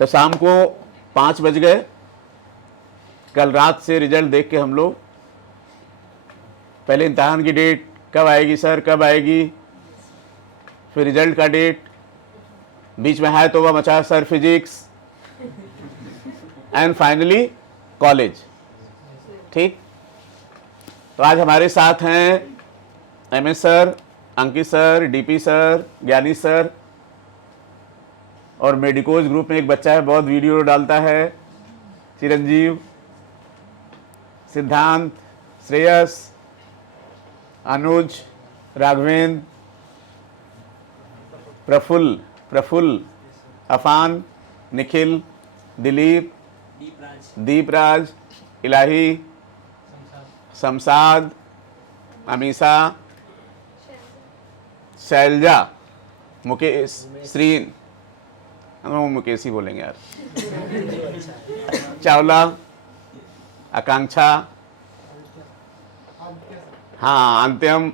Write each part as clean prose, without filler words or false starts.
तो शाम को 5 बज गए। कल रात से रिजल्ट देख के हम लोग पहले इम्तहान की डेट कब आएगी सर, कब आएगी, फिर रिजल्ट का डेट, बीच में है तो वह मचा sir physics, and finally college. ठीक, तो आज हमारे साथ हैं एमएस सर, अंकित सर, डीपी सर, ज्ञानी सर, और मेडिकोज ग्रुप में एक बच्चा है बहुत वीडियो डालता है, चिरंजीव, सिद्धांत, श्रेयस, अनुज, राघवेंद्र, प्रफुल्ल, अफान, निखिल, दिलीप, दीपराज, इलाही, शमशाद, अमीसा, शैलजा, मुकेश, श्रीन, हम मुकेश ही बोलेंगे यार, चावला, आकांक्षा, हाँ, अंत्यम,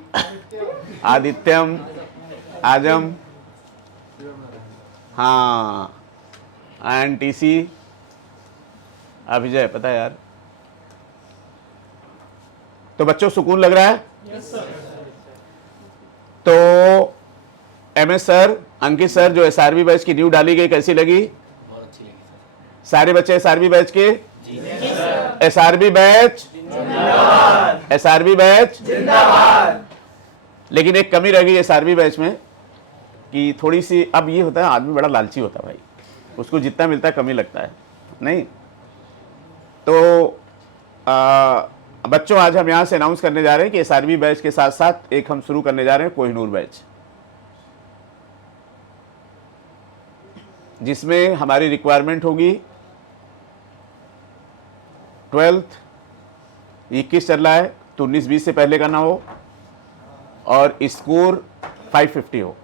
आदित्यम, आजम, हाँ, एंड टीसी, अभिजय, पता है यार। तो बच्चों सुकून लग रहा है? Yes sir. तो एमएस सर, अंकित सर, जो एसआरबी बैच की न्यू डाली गई, कैसी लगी? बहुत अच्छी लगी सर। सारे बच्चे एसआरबी बैच के? जी सर। एसआरबी बैच जिंदाबाद, एसआरबी बैच जिंदाबाद। लेकिन एक कमी रह गई एसआरबी बैच में कि थोड़ी सी, अब ये होता है आदमी बड़ा लालची होता है भाई, उसको जितना मिलता है कमी लगता है, नहीं? तो बच्चों आज हम यहाँ से अनाउंस करने जा रहे हैं कि एसआरबी बैच के साथ साथ एक हम शुरू करने जा रहे हैं कोहिनूर बैच, जिसमें हमारी रिक्वायरमेंट होगी 12th 21 चल रहा है तो 19-20 से पहले का ना हो, और स्कोर 550 हो।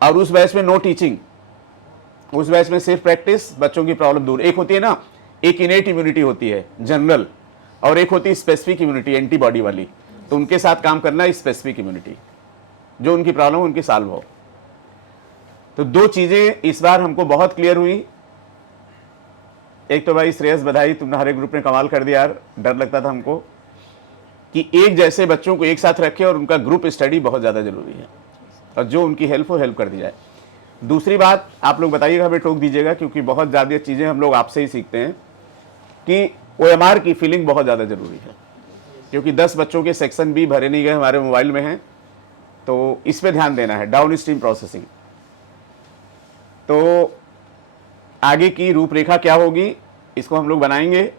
और उस बैच में नो टीचिंग, उस बैच में सिर्फ प्रैक्टिस, बच्चों की प्रॉब्लम दूर। एक होती है ना, एक इनेट इम्यूनिटी होती है जनरल, और एक होती है स्पेसिफिक इम्यूनिटी एंटीबॉडी वाली, तो उनके साथ काम करना है स्पेसिफिक इम्यूनिटी, जो उनकी प्रॉब्लम उनकी सॉल्व हो। तो दो चीजें इस बार हमको बहुत क्लियर हुई। एक तो भाई श्रेयस, बधाई, तुमने हर एक ग्रुप ने कमाल कर दिया यार, डर लगता था हमको कि एक जैसे बच्चों को एक साथ रखे, और उनका ग्रुप स्टडी बहुत ज़्यादा जरूरी है, और जो उनकी हेल्प हो हेल्प कर दी जाए। दूसरी बात आप लोग बताइएगा, हमें टोक दीजिएगा, क्योंकि बहुत ज़्यादा चीज़ें हम लोग आपसे ही सीखते हैं कि OMR की फीलिंग बहुत ज़्यादा ज़रूरी है, क्योंकि 10 बच्चों के सेक्शन भी भरे नहीं गए हमारे मोबाइल में हैं, तो इस पर ध्यान देना है, डाउन स्ट्रीम प्रोसेसिंग। तो आगे की रूपरेखा क्या होगी, इसको हम लोग बनाएंगे।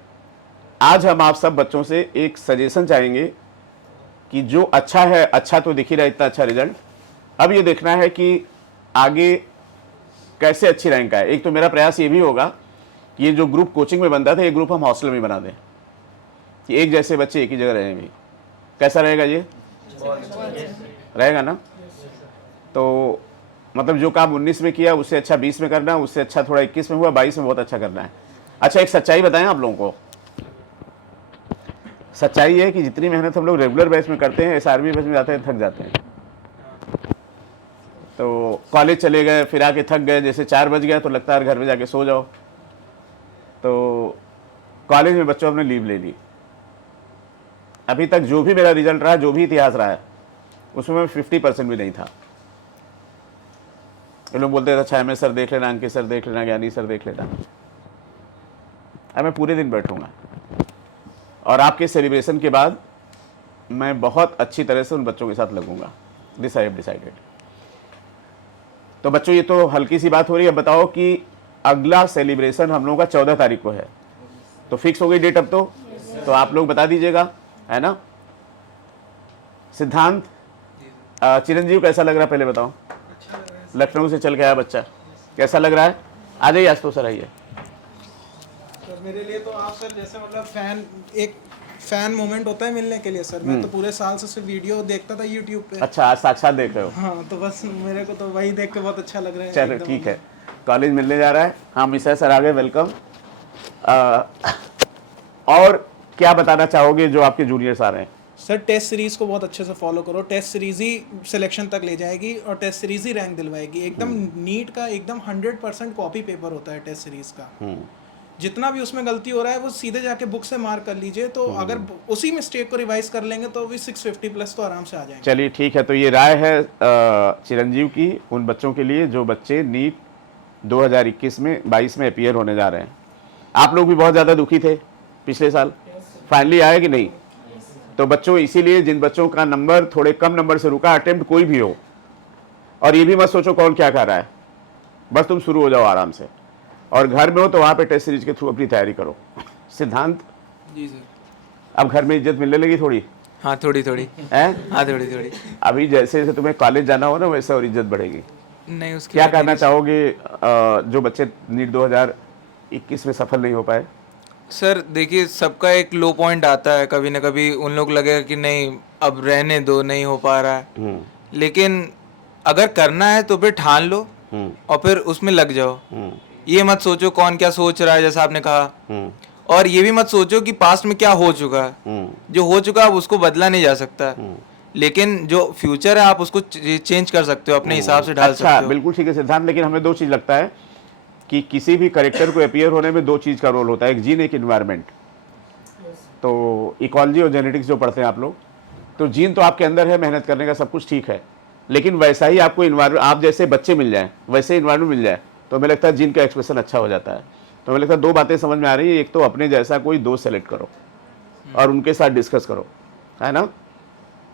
आज हम आप सब बच्चों से एक सजेशन चाहेंगे कि जो अच्छा है, अच्छा तो दिख ही रहा है इतना अच्छा रिजल्ट, अब ये देखना है कि आगे कैसे अच्छी रैंक आए। एक तो मेरा प्रयास ये भी होगा कि ये जो ग्रुप कोचिंग में बनता था, ये ग्रुप हम हॉस्टल में बना दें, कि एक जैसे बच्चे एक ही जगह रहें भी। कैसा रहेगा ये? रहेगा ना? तो मतलब जो काम 19 में किया उससे अच्छा 20 में करना है, उससे अच्छा थोड़ा 21 में हुआ, 22 में बहुत अच्छा करना है। अच्छा, एक सच्चाई बताएं आप लोगों को, सच्चाई है कि जितनी मेहनत हम लोग रेगुलर बैच में करते हैं, एसआरबी बैच में जाते हैं थक जाते हैं। तो कॉलेज चले गए, फिर आके थक गए, जैसे 4 बज गया तो लगता है घर में जाके सो जाओ। तो कॉलेज में बच्चों ने लीव ले ली। अभी तक जो भी मेरा रिजल्ट रहा, जो भी इतिहास रहा है, उसमें 50% भी नहीं था। ये लोग बोलते थे अच्छा एमएस सर देख लेना, अंकित सर देख लेना, ज्ञानी सर देख लेना। अब मैं पूरे दिन बैठूंगा, और आपके सेलिब्रेशन के बाद मैं बहुत अच्छी तरह से उन बच्चों के साथ लगूंगा। This I have decided. तो बच्चों, ये तो हल्की सी बात हो रही है। अब बताओ कि अगला सेलिब्रेशन हम लोगों का 14 तारीख को है, तो फिक्स हो गई डेट अब तो आप लोग बता दीजिएगा, है ना? सिद्धांत, चिरंजीव, कैसा लग रहा है पहले बताओ? लखनऊ से चल के आया बच्चा, कैसा लग रहा है? आ जाइए आज तो सर, आइए। सर मेरे लिए तो आप सर जैसे मतलब एक फैन मोमेंट होता है मिलने के लिए सर। मैं तो पूरे साल से सिर्फ वीडियो देखता था यूट्यूब पे। अच्छा, आज साक्षात देख रहे हो? हाँ, तो बस मेरे को तो वही देख के बहुत अच्छा लग रहा है। चलो ठीक है, कॉलेज मिलने जा रहा है। हाँ मिश्रा सर आ गए, वेलकम। और क्या बताना चाहोगे जो आपके जूनियर्स आ रहे हैं? सर टेस्ट सीरीज को बहुत अच्छे से फॉलो करो, टेस्ट सीरीज ही सिलेक्शन तक ले जाएगी और टेस्ट सीरीज ही रैंक दिलवाएगी। एकदम नीट का एकदम 100% कॉपी पेपर होता है टेस्ट सीरीज का। जितना भी उसमें गलती हो रहा है वो सीधे जाके बुक से मार्क कर लीजिए, तो अगर उसी मिस्टेक को रिवाइज कर लेंगे तो भी 650 प्लस तो आराम से आ जाएंगे। चलिए ठीक है, तो ये राय है चिरंजीव की उन बच्चों के लिए जो बच्चे नीट 2021 में 22 में अपीयर होने जा रहे हैं। आप लोग भी बहुत ज़्यादा दुखी थे पिछले साल, फाइनली आया कि नहीं? तो बच्चों, इसीलिए जिन बच्चों का नंबर थोड़े कम नंबर से रुका, अटेम्प्ट कोई भी हो, और ये भी मत सोचो कौन क्या कर रहा है, बस तुम शुरू हो जाओ आराम से, और घर में हो तो वहाँ पे टेस्ट सीरीज के थ्रू अपनी तैयारी करो। सिद्धांत जी सर। अब घर में इज्जत मिलने लगी थोड़ी? हाँ थोड़ी थोड़ी हैं? हाँ थोड़ी थोड़ी। अभी जैसे जैसे तुम्हें कॉलेज जाना हो ना, वैसे और इज्जत बढ़ेगी। नहीं उसके क्या बाद करना मेरी- चाहोगे जो बच्चे नीट 2021 में सफल नहीं हो पाए? सर देखिए, सबका एक लो पॉइंट आता है, कभी ना कभी उन लोग लगेगा कि नहीं अब रहने दो, नहीं हो पा रहा है, लेकिन अगर करना है तो फिर ठान लो और फिर उसमें लग जाओ। ये मत सोचो कौन क्या सोच रहा है, जैसा आपने कहा, और ये भी मत सोचो कि पास्ट में क्या हो चुका है। जो हो चुका है अब उसको बदला नहीं जा सकता, लेकिन जो फ्यूचर है आप उसको चेंज कर सकते हो, अपने हिसाब से ढाल अच्छा, सकते हो। बिल्कुल ठीक है सिद्धांत, लेकिन हमें दो चीज लगता है कि किसी भी करेक्टर को अपीयर होने में दो चीज का रोल होता है, एक जीन, एक इन्वायरमेंट। तो इकोलॉजी और जेनेटिक्स जो पढ़ते हैं आप लोग, तो जीन तो आपके अंदर है, मेहनत करने का सब कुछ ठीक है, लेकिन वैसा ही आपको इन्वायरमेंट, आप जैसे बच्चे मिल जाए वैसे इन्वायरमेंट मिल जाए तो हमें लगता है जीन का एक्सप्रेशन अच्छा हो जाता है। तो हमें लगता है दो बातें समझ में आ रही है, एक तो अपने जैसा कोई दोस्त सेलेक्ट करो और उनके साथ डिस्कस करो, है ना,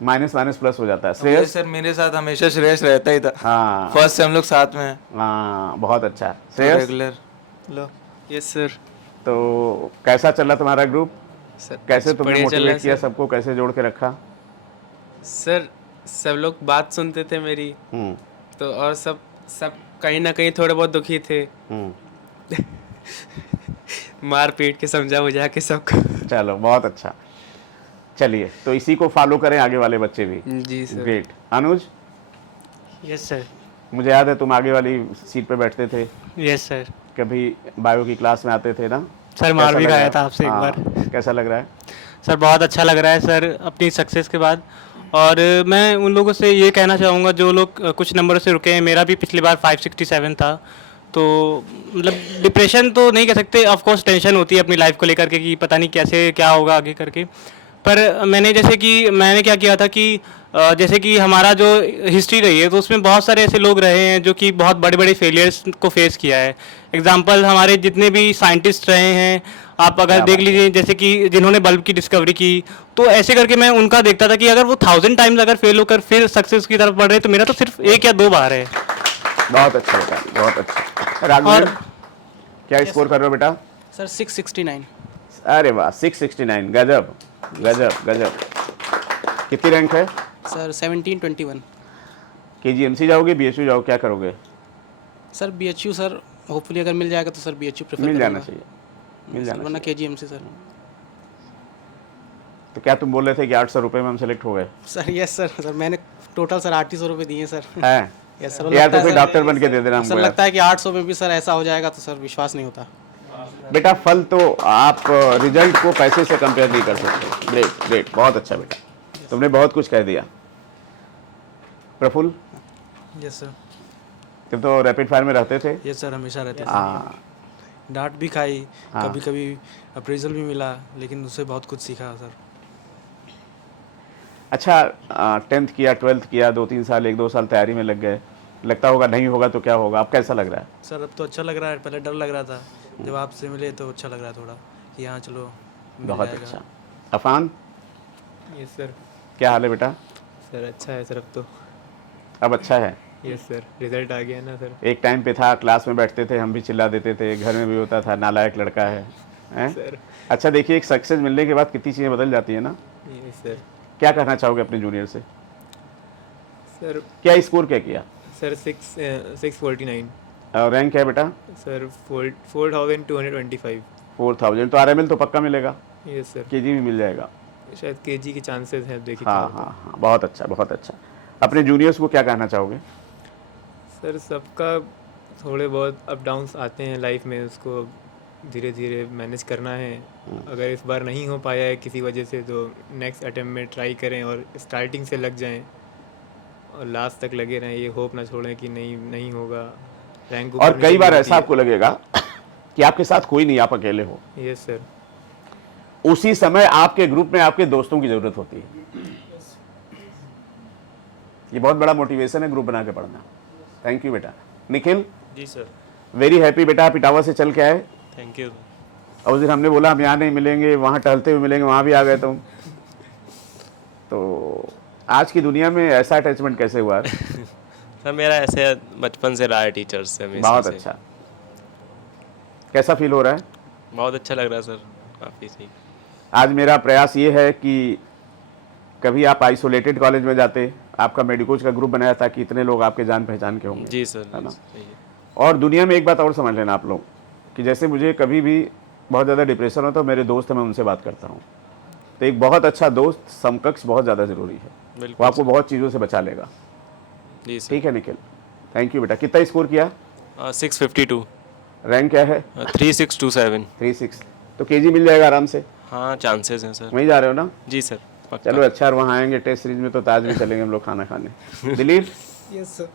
माइनस माइनस प्लस हो जाता है। श्रेयस? सर मेरे साथ हमेशा श्रेयस रहता ही था, हाँ फर्स्ट से हम लोग साथ में हैं, हाँ, बहुत अच्छा। Shreyas, regular. Hello. Yes sir. तो कैसा चला तुम्हारा ग्रुप? सर कैसे तुमने बढ़िया चल रहा मोटिवेट है किया सर। सबको, कैसे जोड़ के रखा? सर सब लोग बात सुनते थे मेरी, तो और सब सब कहीं ना कहीं थोड़े बहुत दुखी थे। मार पीट के समझा बुझा के सबको। चलो बहुत अच्छा। चलिए, तो इसी को फॉलो करें आगे वाले बच्चे भी। जी सर। ग्रेट। अनुज, यस सर। मुझे याद है तुम आगे वाली सीट पे बैठते थे, यस सर। कभी बायो की क्लास में आते थे ना? सर मार कैसा भी लग खाया रहा था है? आपसे एक हाँ, बार। कैसा लग रहा है? सर बहुत अच्छा लग रहा है सर अपनी सक्सेस के बाद। और मैं उन लोगों से ये कहना चाहूँगा जो लोग कुछ नंबरों से रुके हैं, मेरा भी पिछली बार 567 था, तो मतलब डिप्रेशन तो नहीं कह सकते, ऑफ कोर्स टेंशन होती है अपनी लाइफ को लेकर के कि पता नहीं कैसे क्या होगा आगे करके। पर मैंने क्या किया था कि जैसे कि हमारा जो हिस्ट्री रही है तो उसमें बहुत सारे ऐसे लोग रहे हैं जो कि बहुत बड़े बड़े फेलियर्स को फेस किया है। एग्जांपल हमारे जितने भी साइंटिस्ट रहे हैं, आप अगर देख लीजिए, जैसे कि जिन्होंने बल्ब की डिस्कवरी की, तो ऐसे करके मैं उनका देखता था कि अगर वो 1000 टाइम्स अगर फेल होकर फिर सक्सेस की तरफ बढ़ रहे, तो मेरा तो सिर्फ 1 या 2 बार है। बहुत अच्छा बेटा, बहुत अच्छा। राघवेंद्र, क्या स्कोर कर रहे हो बेटा? सर 669। अरे वाह, 669, गजब गजब गजब। कितनी रैंक है? सर 1721। KGMC जाओगे, BHU जाओगे, क्या करोगे? सर BHU सर होपफुली अगर मिल जाएगा तो सर BHU प्रेफर मिल जाना चाहिए, मिल जाना वरना चाहिए। KGMC sir. तो क्या तुम बोल रहे थे कि 800 रुपये में हम सेलेक्ट हो गए? Sir yes sir. सर मैंने टोटल सर 3800 रुपये दिए सर। हैं? Yes sir. यार तो फिर डॉक्टर बन के दे देना सर हमको यार। लगता है कि 800 में भी सर ऐसा हो जाएगा तो सर विश्वास नहीं होता। बेटा फल तो आप रिजल्ट को पैसे से कंपेयर नहीं कर सकते। ग्रेट ग्रेट, बहुत अच्छा बेटा, तुमने बहुत कुछ कह दिया। Praful, yes sir. तुम तो रैपिड फायर में रहते थे। यस सर, हमेशा रहते थे। हाँ, डांट भी खाई, हाँ। कभी कभी अप्रेजल भी मिला, लेकिन उससे बहुत कुछ सीखा सर। अच्छा, 10th किया, 12th किया, 2-3 साल, 1-2 साल तैयारी में लग गए, लगता होगा नहीं होगा तो क्या होगा, अब कैसा लग रहा है? सर अब तो अच्छा लग रहा है, पहले डर लग रहा था, जब आपसे मिले तो अच्छा लग रहा है थोड़ा कि हाँ चलो मिल बहुत जाएगा। अच्छा। Afan, yes sir. क्या हाल है बेटा? सर अच्छा है सर, अब तो। अब अच्छा है? यस सर, रिजल्ट आ गया ना सर। एक टाइम पे था, क्लास में बैठते थे हम भी चिल्ला देते थे, घर में भी होता था नालायक लड़का है, हैं? सर। अच्छा देखिए, एक सक्सेस मिलने के बाद कितनी चीज़ें बदल जाती है ना। Yes sir. क्या कहना चाहोगे अपने जूनियर से? सर क्या स्कोर क्या किया? सर 649। और रैंक क्या है बेटा? सर 4225। 4000। तो RML तो पक्का मिलेगा, यस सर। KG भी मिल जाएगा। शायद KG के चांसेस हैं, देखिए हाँ क्या होता है। हाँ हाँ, बहुत अच्छा बहुत अच्छा। अपने जूनियर्स को क्या कहना चाहोगे? सर सबका थोड़े बहुत अप डाउन्स आते हैं लाइफ में, उसको धीरे धीरे मैनेज करना है। अगर इस बार नहीं हो पाया है किसी वजह से तो नेक्स्ट अटेम्प्ट में ट्राई करें और स्टार्टिंग से लग जाएं और लास्ट तक लगे रहें, ये होप ना छोड़ें कि नहीं होगा रैंक। और कई बार ऐसा आपको लगेगा कि आपके साथ कोई नहीं, आप अकेले हो। Yes sir. उसी समय आपके ग्रुप में आपके दोस्तों की जरूरत होती है। ये बहुत बड़ा मोटिवेशन है ग्रुप बना के पढ़ना। थैंक यू बेटा। Nikhil ji sir. Very happy बेटा, आप इटावा से चल के आए। Thank you. और उस दिन हमने बोला हम यहाँ नहीं मिलेंगे, वहाँ टहलते हुए मिलेंगे, वहाँ भी आ गए तुम। तो आज की दुनिया में ऐसा अटैचमेंट कैसे हुआ? सर मेरा ऐसे बचपन से रहा है टीचर्स से हमेशा बहुत से। अच्छा। कैसा फील हो रहा है? बहुत अच्छा लग रहा है सर, काफ़ी सही। आज मेरा प्रयास ये है कि कभी आप आइसोलेटेड कॉलेज में जाते, आपका मेडिकोज का ग्रुप बनाया ताकि इतने लोग आपके जान पहचान के होंगे। जी सर, है ना? सही है। और दुनिया में एक बात और समझ लेना आप लोग कि जैसे मुझे कभी भी बहुत ज़्यादा डिप्रेशन होता है, मेरे दोस्त हैं, मैं उनसे बात करता हूँ। तो एक बहुत अच्छा दोस्त समकक्ष बहुत ज़्यादा ज़रूरी है, वो बिल्कुल आपको बहुत चीज़ों से बचा लेगा। जी सर। ठीक है निखिल, थैंक यू बेटा। कितना स्कोर किया? 652। रैंक क्या है? 3627। 36। तो केजी मिल जाएगा आराम से। हाँ चांसेस हैं सर। वहीं जा रहे हो ना? जी सर पक्का। चलो अच्छा, और वहाँ आएंगे टेस्ट सीरीज में तो ताज में चलेंगे हम लोग खाना खाने। Dilip yes sir.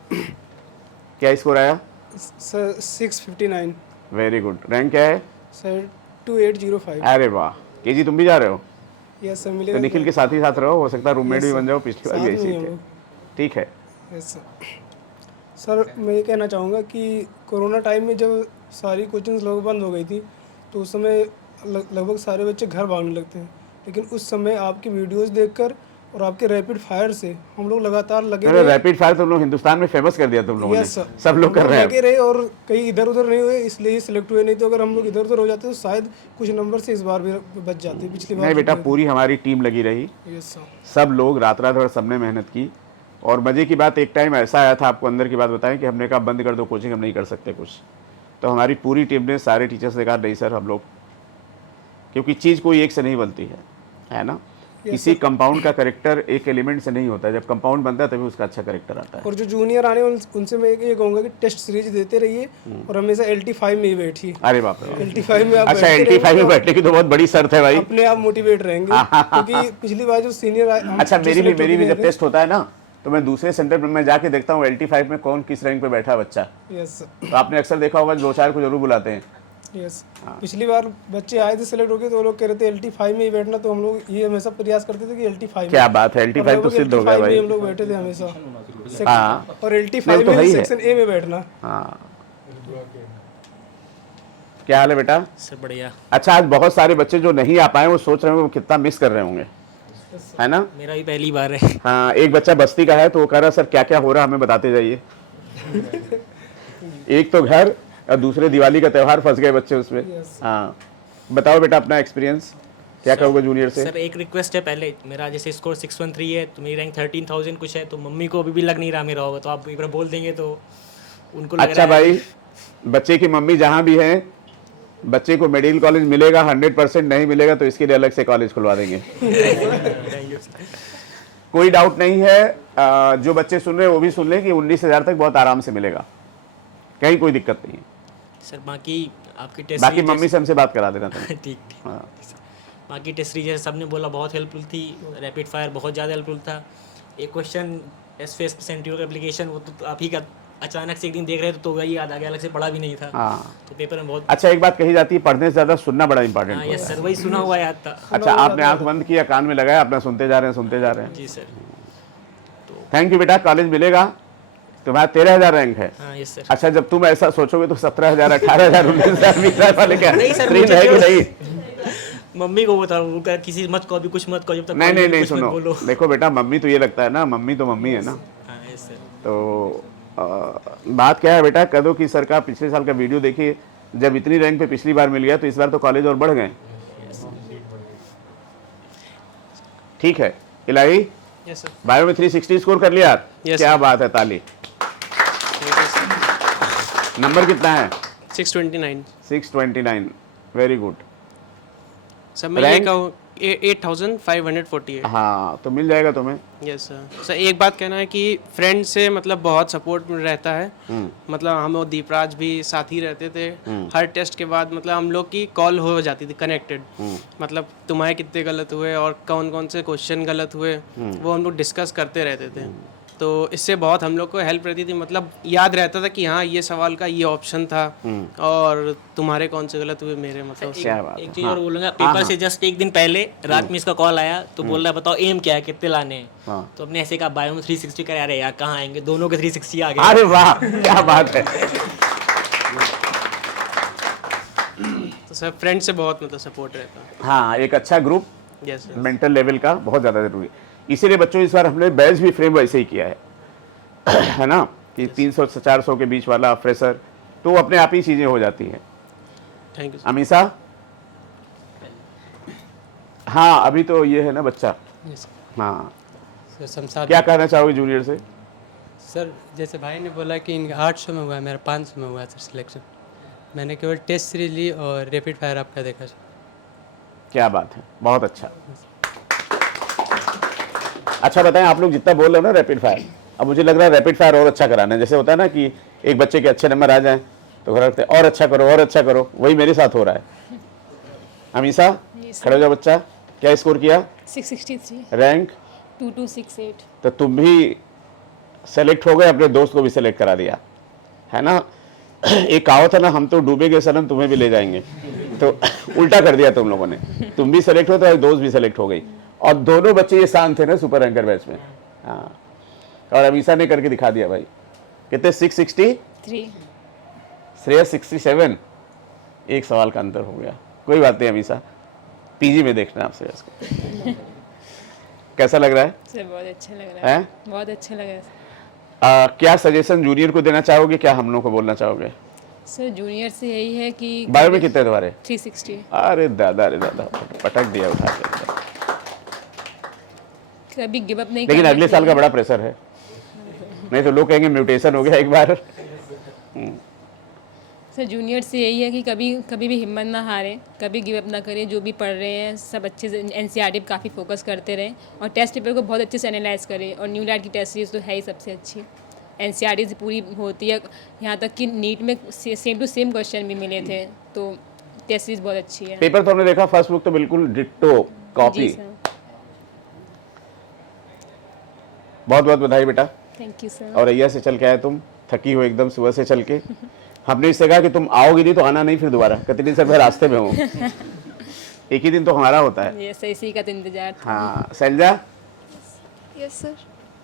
क्या स्कोर आया? सर 659। Very good. रैंक क्या है? सर 2805। अरे वाह। केजी तुम भी जा रहे हो? यस सर, तो मिलेगा। निखिल के साथ ही साथ रहो, हो सकता है रूममेट भी बन जाओ, पिछली बार भी साथ ऐसे में ही ही थे। हो। ठीक है। Yes sir. सर मैं ये कहना चाहूँगा कि कोरोना टाइम में जब सारी कोचिंग्स लोग बंद हो गई थी तो उस समय लगभग सारे बच्चे घर भागने लगते हैं, लेकिन उस समय आपकी वीडियोस देखकर और आपके रैपिड फायर से हम लोग लगातार लगे अरे रहे। रैपिड फायर तुम लोग हिंदुस्तान में फेमस कर दिया तुम लोगों ने, यस सर। सब लोग कर हम रहे हैं। लगे रहे और कहीं इधर उधर नहीं हुए, इसलिए सिलेक्ट हुए। नहीं तो अगर हम लोग इधर उधर हो जाते तो शायद कुछ नंबर से इस बार भी बच जाते। पिछली बार नहीं बेटा, भी- पूरी हमारी टीम लगी रही, यस सर। सब लोग रात रात भर सबने मेहनत की। और मज़े की बात, एक टाइम ऐसा आया था, आपको अंदर की बात बताएं, कि हमने कहा बंद कर दो कोचिंग, हम नहीं कर सकते कुछ। तो हमारी पूरी टीम ने, सारे टीचर्स ने कहा नहीं सर हम लोग, क्योंकि चीज़ कोई एक से नहीं बनती है ना? किसी कंपाउंड का करेक्टर एक एलिमेंट से नहीं होता है, जब कंपाउंड बनता है तभी उसका अच्छा करेक्टर आता है। और जो जूनियर आने उनसे मैं ये कहूँगा कि टेस्ट सीरीज देते रहिए और हमेशा LT5 में ही बैठिए। अरे बाप रे। LT5 में आप अच्छा, बैठते LT5 में रहेंगे बैठने की तो बहुत बड़ी शर्त है भाई। तो अपने आप मोटिवेट रहेंगे, क्योंकि पिछली बार जो सीनियर अच्छा, मेरी भी जब टेस्ट होता है ना, तो मैं दूसरे सेंटर पर मैं जाके देखता हूँ LT5 में कौन किस रैंक पे बैठा है बच्चा। यस तो आपने अक्सर देखा होगा, 2-4 को जरूर बुलाते हैं। यस। पिछली बार बच्चे आए थे सिलेक्ट होके तो वो लोग कह रहे थे LT5 में ही बैठना, तो हम लोग ये हमेशा प्रयास करते थे कि LT5 क्या बात है, LT5 तो सिद्ध हो गया भाई। हम लोग बैठे थे हमेशा। हाँ। और नहीं, LT5 तो में है ही है। सेक्शन A में बैठना। हाँ। क्या हाल है बेटा? सर बढ़िया। अच्छा, आज बहुत सारे बच्चे जो नहीं आ पाए वो सोच रहे होंगे वो कितना मिस कर रहे होंगे, है ना? मेरा भी पहली बार है। हाँ, एक बच्चा बस्ती का है तो वो कह रहा सर क्या क्या हो रहा है हमें बताते जाइए। एक तो घर और दूसरे दिवाली का त्यौहार, फंस गए बच्चे उसमें। हाँ, बताओ बेटा अपना एक्सपीरियंस, क्या कहोगे जूनियर से? सर एक रिक्वेस्ट है, पहले मेरा जैसे स्कोर 613 है तो मेरी रैंक 13,000 कुछ है, तो मम्मी को अभी भी लग नहीं रहा मेरा होगा, तो आप एक बार बोल देंगे तो उनको लग अच्छा रहा है। भाई, बच्चे की मम्मी जहाँ भी है, बच्चे को मेडिकल कॉलेज मिलेगा, 100%। नहीं मिलेगा तो इसके लिए अलग से कॉलेज खुलवा देंगे। कोई डाउट नहीं है। जो बच्चे सुन रहे हैं वो भी सुन लें कि 19,000 तक बहुत आराम से मिलेगा, कहीं कोई दिक्कत नहीं है। सर बाकी आपकी टेस्ट बाकी मम्मी से हमसे बात करा देना तुम। ठीक। हाँ। बाकी टेस्ट सीरीज जैसे सबने बोला बहुत हेल्पफुल थी, रैपिड फायर बहुत ज़्यादा हेल्पफुल था। एक क्वेश्चन एसफेस सेंट्रियो का एप्लीकेशन, वो तो आप ही का अचानक से एक दिन देख रहे थे तो वही याद आ गया, अलग से पढ़ा भी नहीं था। हाँ। तो पेपर में बहुत। अच्छा, एक बात कही जाती है, पढ़ने से ज्यादा सुनना बड़ा इंपॉर्टेंट हाँ होता यस है। सर, वही सुना हुआ याद था। अच्छा, आपने आंख बंद किया, कान में लगाया, अपना सुनते जा रहे हैं। जी सर। थैंक यू बेटा। कॉलेज मिलेगा, तुम्हारा 13,000 रैंक है। हाँ यस सर। अच्छा, जब तुम ऐसा सोचोगे तो 17,000, 18,000, 19,000, 20,000 वाले क्या नहीं सर, स्क्रीन मुझे है कि क्यों- नहीं? मम्मी को बताओ, वो कहा किसी मत को अभी कुछ मत कहो जब तक नहीं कॉलेज नहीं में नहीं, कुछ मत सुनो, बोलो। देखो बेटा, मम्मी तो ये लगता है ना, मम्मी तो मम्मी है ना। हाँ यस सर। तो बात क्या है बेटा, कदों की सर का पिछले साल का वीडियो देखिए, जब इतनी रैंक पे पिछली बार मिल गया तो इस बार तो कॉलेज और बढ़ गए। ठीक है इलाही, यस सर। बायो में 360 स्कोर कर लिया। Yes, क्या बात है, ताली। नंबर कितना है? 629। 629। Very good. सर मैं ये Rank? कहूँ 8548। हाँ, तो मिल जाएगा तुम्हें। Yes sir. सर एक बात कहना है कि फ्रेंड से मतलब बहुत सपोर्ट रहता है। मतलब हम और दीपराज भी साथ ही रहते थे। हर टेस्ट के बाद मतलब हम लोग की कॉल हो जाती थी कनेक्टेड। मतलब तुम्हारे कितने गलत हुए और कौन कौन से क्वेश्चन गलत हुए वो हम लोग डिस्कस करते रहते थे। तो इससे बहुत हम लोग को हेल्प रहती थी, मतलब याद रहता था कि हाँ ये सवाल का ये ऑप्शन था और तुम्हारे कौन से गलत हुए मेरे, मतलब क्या बात एक है। चीज़ और बोलूँगा, पेपर से जस्ट एक दिन पहले रात में इसका कॉल आया तो बोल रहा है बताओ एम क्या है, कितने लाने हैं। हाँ। तो अपने ऐसे कहा बायो में 360 करे, अरे यार कहाँ आएंगे, दोनों के 360 आ गए। अरे वाह, क्या बात है। तो सर फ्रेंड से बहुत मतलब सपोर्ट रहता है। हाँ, एक अच्छा group yes sir. Mental level का बहुत ज़्यादा जरूरी है। इसीलिए बच्चों इस बार हमने बैच भी फ्रेम वैसे ही किया है ना, कि 300 से 400 के बीच वाला फ्रेशर, तो अपने आप ही चीज़ें हो जाती हैं। Thank you sir. अमीसा, हाँ अभी तो ये है ना बच्चा। हाँ, सर शमशाद क्या कहना चाहोगे जूनियर से? सर जैसे भाई ने बोला कि इनका 800 में हुआ है, मेरा 500 में हुआ है सर सिलेक्शन। मैंने केवल टेस्ट सीरीज ली और रैपिड फायर आपका देखा सर। क्या बात है, बहुत अच्छा। अच्छा बताएं, आप लोग जितना बोल रहे हो ना रैपिड फायर, अब मुझे लग रहा है रैपिड फायर और अच्छा कराना है। जैसे होता है ना कि एक बच्चे के अच्छे नंबर आ जाएं तो घर रखते और अच्छा करो और अच्छा करो, वही मेरे साथ हो रहा है। अमीसा, खड़े हो जाओ बच्चा, क्या स्कोर किया? 663, रैंक 2268। तो तुम भी सेलेक्ट हो गए, अपने दोस्त को भी सेलेक्ट करा दिया है ना। एक कहावत है ना, हम तो डूबेंगे सनम तुम्हें भी ले जाएंगे, तो उल्टा कर दिया तुम लोगों ने। तुम भी सेलेक्ट हो तो दोस्त भी सेलेक्ट हो गई, और दोनों बच्चे ये शांत थे ना सुपर रैंकर बैच में। हाँ, और अमीसा ने करके दिखा दिया भाई। कितने? 663, श्रेयस 67। एक सवाल का अंतर हो गया, कोई बात नहीं अमीसा, पीजी में देखना आप श्रेयस को। कैसा लग रहा है? सर बहुत अच्छा लग रहा है, बहुत अच्छा लग रहा है। क्या सजेशन जूनियर को देना चाहोगे, क्या हम लोग को बोलना चाहोगे? सर जूनियर से यही है कि बायो में कितने तुम्हारे? 360। अरे दादा, अरे दादा, पटक दिया उठा के। कभी गिव अप नहीं लेकिन करना अगले साल का चाहिए। बड़ा प्रेशर है, नहीं तो लोग कहेंगे म्यूटेशन हो गया एक बार। सर जूनियर से यही है कि कभी भी हिम्मत ना हारें, कभी गिव अप ना करें। जो भी पढ़ रहे हैं सब अच्छे से एनसीईआरटी पे काफ़ी फोकस करते रहें और टेस्ट पेपर को बहुत अच्छे से एनालाइज करें। और न्यू लैट की टेस्ट सीरीज तो है ही सबसे अच्छी, एनसीईआरटी से पूरी होती है। यहाँ तक कि नीट में सेम टू सेम क्वेश्चन भी मिले थे, तो टेस्ट सीरीज बहुत अच्छी है। पेपर तो हमने देखा, फर्स्ट बुक तो बिल्कुल डिट्टो कॉपी। जी सर, बहुत बहुत बधाई बेटा। Thank you sir. और अय्या से चल के आए तुम, थकी हो एकदम सुबह से चल के। हमने इससे कहा कि तुम आओगी नहीं तो आना नहीं फिर दोबारा, कितने दिन से मैं रास्ते में हूँ। एक ही दिन तो हमारा होता है। ये सही इसी का तो इंतजार था। हाँ शैलजा, यस सर।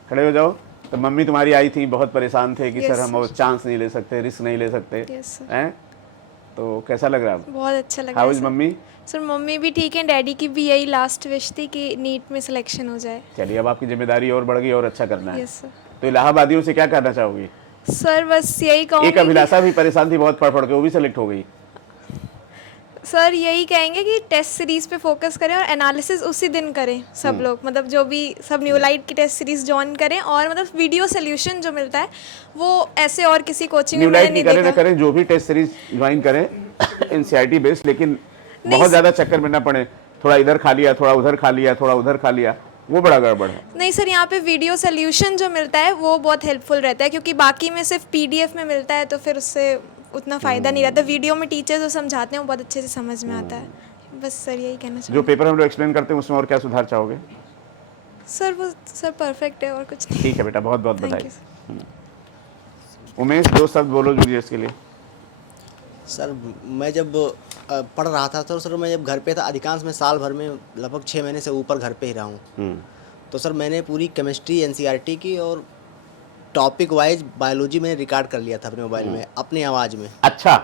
खड़े हो जाओ। तो मम्मी तुम्हारी आई थी, बहुत परेशान थे कि Yes, सर हम वो चांस नहीं ले सकते, रिस्क नहीं ले सकते Yes, sir. हैं, तो कैसा लग रहा है? बहुत अच्छा लगा। How is mummy? Sir mummy भी ठीक है, डैडी की भी यही लास्ट विश थी कि नीट में सिलेक्शन हो जाए। चलिए, अब आपकी जिम्मेदारी और बढ़ गई और अच्छा करना है। Yes sir. तो इलाहाबादियों से क्या करना चाहोगी? सर बस यही कहूँगी एक अभिलाषा भी परेशान थी बहुत पढ़ के, वो भी सेलेक्ट हो गई। सर यही कहेंगे कि टेस्ट सीरीज पे फोकस करें और एनालिसिस उसी दिन करें सब लोग, मतलब जो भी सब न्यू लाइट की टेस्ट सीरीज ज्वाइन करें। और मतलब वीडियो सोल्यूशन जो मिलता है वो ऐसे और किसी कोचिंग में न्यू मैंने लाइट नहीं की करें ना देखा। करें, जो भी टेस्ट सीरीज ज्वाइन करें एनसीईआरटी बेस्ड, लेकिन बहुत ज्यादा चक्कर में ना पड़े, थोड़ा इधर खा लिया, थोड़ा उधर खा लिया, थोड़ा उधर खा लिया, वो बड़ा गड़बड़ है। नहीं सर, यहाँ पे वीडियो सोल्यूशन जो मिलता है वो बहुत हेल्पफुल रहता है, क्योंकि बाकी में सिर्फ पीडीएफ में मिलता है तो फिर उससे उतना फ़ायदा नहीं रहता। वीडियो में टीचर जो समझाते हैं वो बहुत अच्छे से समझ में आता है। बस सर यही कहना जो चाहूँगी। पेपर हम लोग एक्सप्लेन करते हैं उसमें और क्या सुधार चाहोगे? सर वो सर परफेक्ट है और कुछ नहीं। ठीक है बेटा, बहुत बहुत Thank बधाई। you, sir. उमेश, दो शब्द बोलो जूनियर्स के लिए। सर मैं जब पढ़ रहा था तो सर मैं जब घर पे था, अधिकांश मैं साल भर में लगभग 6 महीने से ऊपर घर पे ही रहा हूँ। तो सर मैंने पूरी केमिस्ट्री एनसीईआरटी की और टॉपिक वाइज बायोलॉजी मैंने रिकॉर्ड कर लिया था अपने मोबाइल में, अपनी आवाज़ में। अच्छा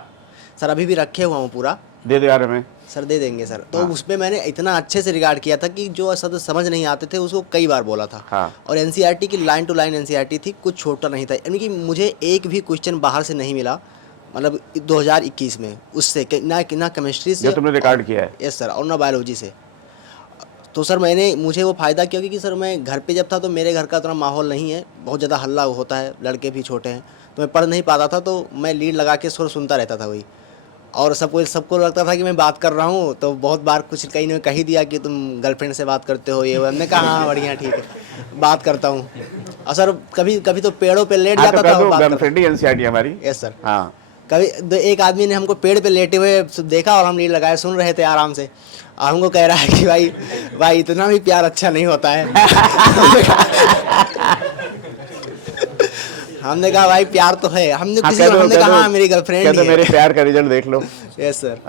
सर अभी भी रखे हुआ हूँ पूरा। दे दो यार हमें। सर दे देंगे सर। तो उसमें मैंने इतना अच्छे से रिकॉर्ड किया था कि जो शब्द समझ नहीं आते थे उसको कई बार बोला था। हाँ। और एनसीईआरटी की लाइन टू लाइन एनसीईआरटी थी, कुछ छोटा नहीं था, यानी कि मुझे एक भी क्वेश्चन बाहर से नहीं मिला, मतलब 2021 में उससे ना केमिस्ट्री से जो तुमने रिकॉर्ड किया है। यस सर, और ना बायोलॉजी से। तो सर मुझे वो फ़ायदा क्यों, क्योंकि सर मैं घर पे जब था तो मेरे घर का इतना माहौल नहीं है, बहुत ज़्यादा हल्ला होता है, लड़के भी छोटे हैं, तो मैं पढ़ नहीं पाता था, तो मैं लीड लगा के सुर सुनता रहता था वही। और सबको लगता था कि मैं बात कर रहा हूँ, तो बहुत बार कुछ कहीं ने कही दिया कि तुम गर्लफ्रेंड से बात करते हो, ये वो। हमने कहा हाँ बढ़िया ठीक है, बात करता हूँ। और सर कभी कभी तो पेड़ों पे लेट जाता था, गर्लफ्रेंड ही एनसीईआरटी हमारी। Yes sir. हाँ, कभी एक आदमी ने हमको पेड़ पे लेटे हुए देखा और हम लीड लगाए सुन रहे थे आराम से, और हमको कह रहा है कि भाई इतना भी प्यार अच्छा नहीं होता है। हमने कहा भाई प्यार तो है, हमने कहा हाँ, मेरी गर्लफ्रेंड है। मेरे प्यार का रिजल्ट देख लो। Yes sir.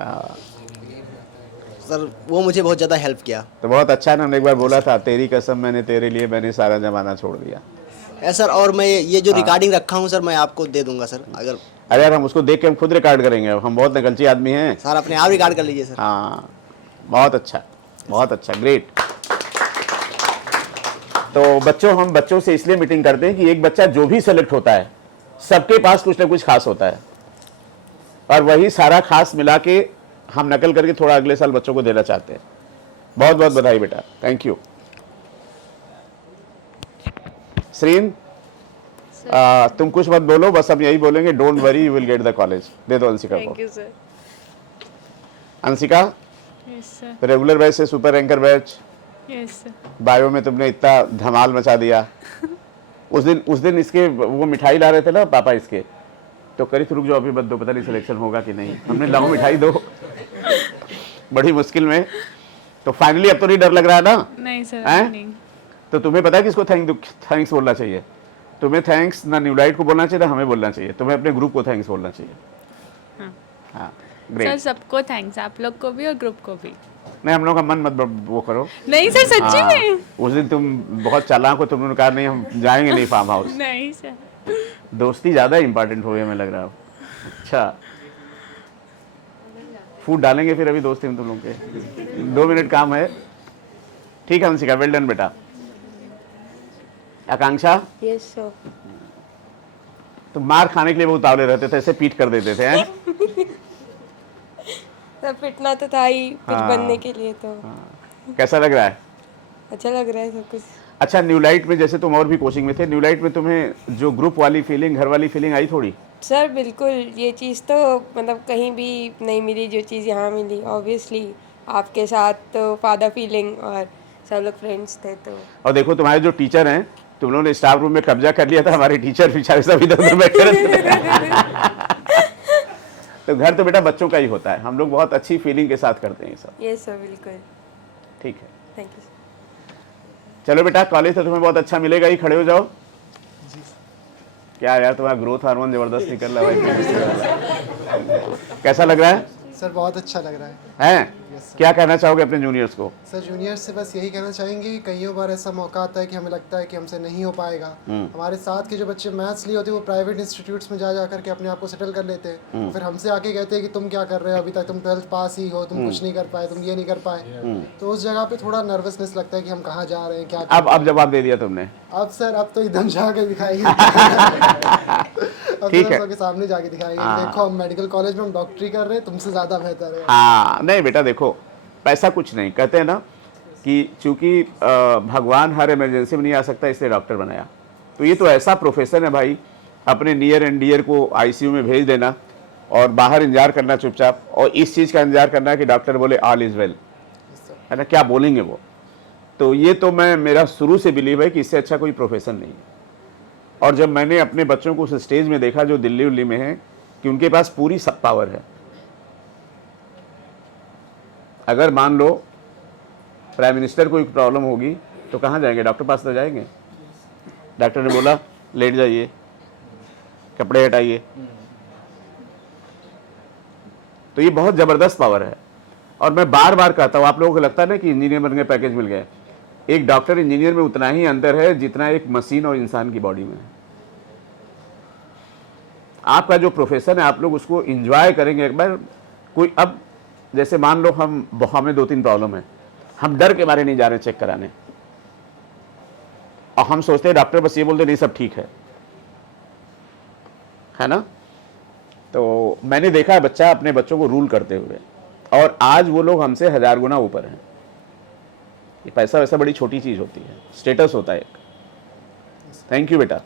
सर वो मुझे बहुत ज़्यादा हेल्प किया। तो बहुत अच्छा ना, एक बार बोला था तेरी कसम मैंने तेरे लिए मैंने सारा जमाना छोड़ दिया। सर और मैं ये जो रिकॉर्डिंग रखा हूँ सर, मैं आपको दे दूंगा सर। अगर अरे यार हम उसको देख के हम खुद रिकॉर्ड करेंगे, हम बहुत नकलची आदमी हैं सर, अपने आप रिकॉर्ड कर लीजिए सर। हाँ बहुत अच्छा, ग्रेट। तो बच्चों, हम बच्चों से इसलिए मीटिंग करते हैं कि एक बच्चा जो भी सेलेक्ट होता है सबके पास कुछ ना कुछ खास होता है, और वही सारा खास मिला के हम नकल करके थोड़ा अगले साल बच्चों को देना चाहते हैं। बहुत बहुत बधाई बेटा, थैंक यू। श्रीन, तुम कुछ मत बोलो, बस हम यही बोलेंगे, don't worry you will get the college. दे दो अंशिका को। Thank you sir. Anshika, yes sir. Regular batch से super ranker batch, yes sir. Bio में तुमने इतना धमाल मचा दिया। उस दिन इसके वो मिठाई ला रहे थे ना पापा इसके, तो करी रुक जाओ अभी मत दो, पता नहीं सिलेक्शन होगा कि नहीं। हमने लाओ मिठाई दो, बड़ी मुश्किल में। तो फाइनली अब तो नहीं डर लग रहा है ना? नहीं सर, नहीं। तो तुम्हें पता है किसको थैंक्स बोलना चाहिए? तुम्हें थैंक्स ना न्यूलाइट को बोलना चाहिए ना हमें बोलना चाहिए, तुम्हें अपने ग्रुप को थैंक्स बोलना चाहिए। हाँ ग्रेट सर, सबको थैंक्स, आप लोग को भी और ग्रुप को भी। नहीं, हम लोग का मन मत वो करो। नहीं सर, सच्ची में। उस दिन तुम बहुत चालाक हो, तुमने कहा नहीं हम जाएंगे नहीं फार्म हाउस। नहीं सर, दोस्ती ज्यादा इंपॉर्टेंट हो गई हमें लग रहा है। अच्छा, फूड डालेंगे फिर अभी दोस्ती में तुम लोग के। 2 मिनट काम है। ठीक है अंशिका, वेल डन बेटा। आकांक्षा, यस सर। तो मार खाने के लिए वो उतावले रहते थे, ऐसे पीट कर देते थे हैं? सर पिटना तो था ही कुछ हाँ। बनने के लिए, तो कैसा लग रहा है? अच्छा लग रहा है सब कुछ। अच्छा, न्यूलाइट में जैसे तुम और भी कोचिंग में थे, न्यूलाइट में तुम्हें जो ग्रुप वाली फीलिंग, घर वाली फीलिंग आई थोड़ी? सर बिल्कुल, ये चीज़ तो मतलब कहीं भी नहीं मिली जो चीज़ यहाँ मिली। ऑब्वियसली आपके साथ तो फादर फीलिंग, और सब लोग फ्रेंड्स थे तो। और देखो तुम्हारे जो टीचर हैं, तुम लोगों ने स्टाफ रूम में कब्जा कर लिया था, हमारे टीचर बेचारे सब इधर उधर बैठे रहते थे। तो घर तो बेटा बच्चों का ही होता है, हम लोग बहुत अच्छी फीलिंग के साथ करते हैं ये सब। यस सर, बिल्कुल। ठीक है, थैंक यू। चलो बेटा, कॉलेज तो तुम्हें बहुत अच्छा मिलेगा ही। खड़े हो जाओ। क्या यार, तुम्हारा ग्रोथ हार्मोन जबरदस्त निकल रहा है। कैसा लग रहा है सर? बहुत अच्छा लग रहा है। हैं? क्या कहना चाहोगे अपने जूनियर्स को? सर जूनियर्स से बस यही कहना चाहेंगे कि कई बार ऐसा मौका आता है कि हमें लगता है कि हमसे नहीं हो पाएगा। हमारे साथ के जो बच्चे मैथ्स लिए होते हैं वो प्राइवेट इंस्टीट्यूट्स में जा करके अपने आप को सेटल कर लेते हैं, फिर हमसे आके कहते हैं कि तुम क्या कर रहे हो, अभी तक तुम 12th पास ही हो, तुम कुछ नहीं कर पाए, तुम ये नहीं कर पाए। तो उस जगह पे थोड़ा नर्वसनेस लगता है कि हम कहाँ जा रहे हैं, क्या अब जवाब दे दिया तुमने। अब सर अब तो एकदम जाके दिखाएंगे। अब ठीक है, सबके सामने जाके दिखाएंगे, देखो हम मेडिकल कॉलेज में हम डॉक्टरी कर रहे हैं, तुमसे ज़्यादा बेहतर है। हाँ नहीं बेटा, देखो पैसा कुछ नहीं, कहते हैं ना कि चूंकि भगवान हर इमरजेंसी में नहीं आ सकता, इसलिए डॉक्टर बनाया। तो ये तो ऐसा प्रोफेशन है भाई, अपने नियर एंड डियर को आईसीयू में भेज देना और बाहर इंतजार करना चुपचाप, और इस चीज़ का इंतजार करना कि डॉक्टर बोले ऑल इज वेल, है ना? क्या बोलेंगे वो? तो ये तो मेरा शुरू से बिलीव है कि इससे अच्छा कोई प्रोफेशन नहीं है। और जब मैंने अपने बच्चों को उस स्टेज में देखा जो दिल्ली उल्ली में है, कि उनके पास पूरी सब पावर है। अगर मान लो प्राइम मिनिस्टर को एक प्रॉब्लम होगी तो कहाँ जाएंगे? डॉक्टर पास तो जाएंगे। डॉक्टर ने बोला लेट जाइए, कपड़े हटाइए। तो ये बहुत ज़बरदस्त पावर है। और मैं बार बार कहता हूँ, आप लोगों को लगता है ना कि इंजीनियर बन गए पैकेज मिल गए, एक डॉक्टर इंजीनियर में उतना ही अंतर है जितना एक मशीन और इंसान की बॉडी में है। आपका जो प्रोफेशन है आप लोग उसको एंजॉय करेंगे एक बार। कोई अब जैसे मान लो हमें 2-3 प्रॉब्लम है, हम डर के मारे नहीं जा रहे चेक कराने, और हम सोचते हैं डॉक्टर बस ये बोलते नहीं सब ठीक है ना? तो मैंने देखा है बच्चा अपने बच्चों को रूल करते हुए, और आज वो लोग हमसे 1000 गुना ऊपर हैं। ये पैसा वैसा बड़ी छोटी चीज होती है, स्टेटस होता है एक। थैंक यू बेटा।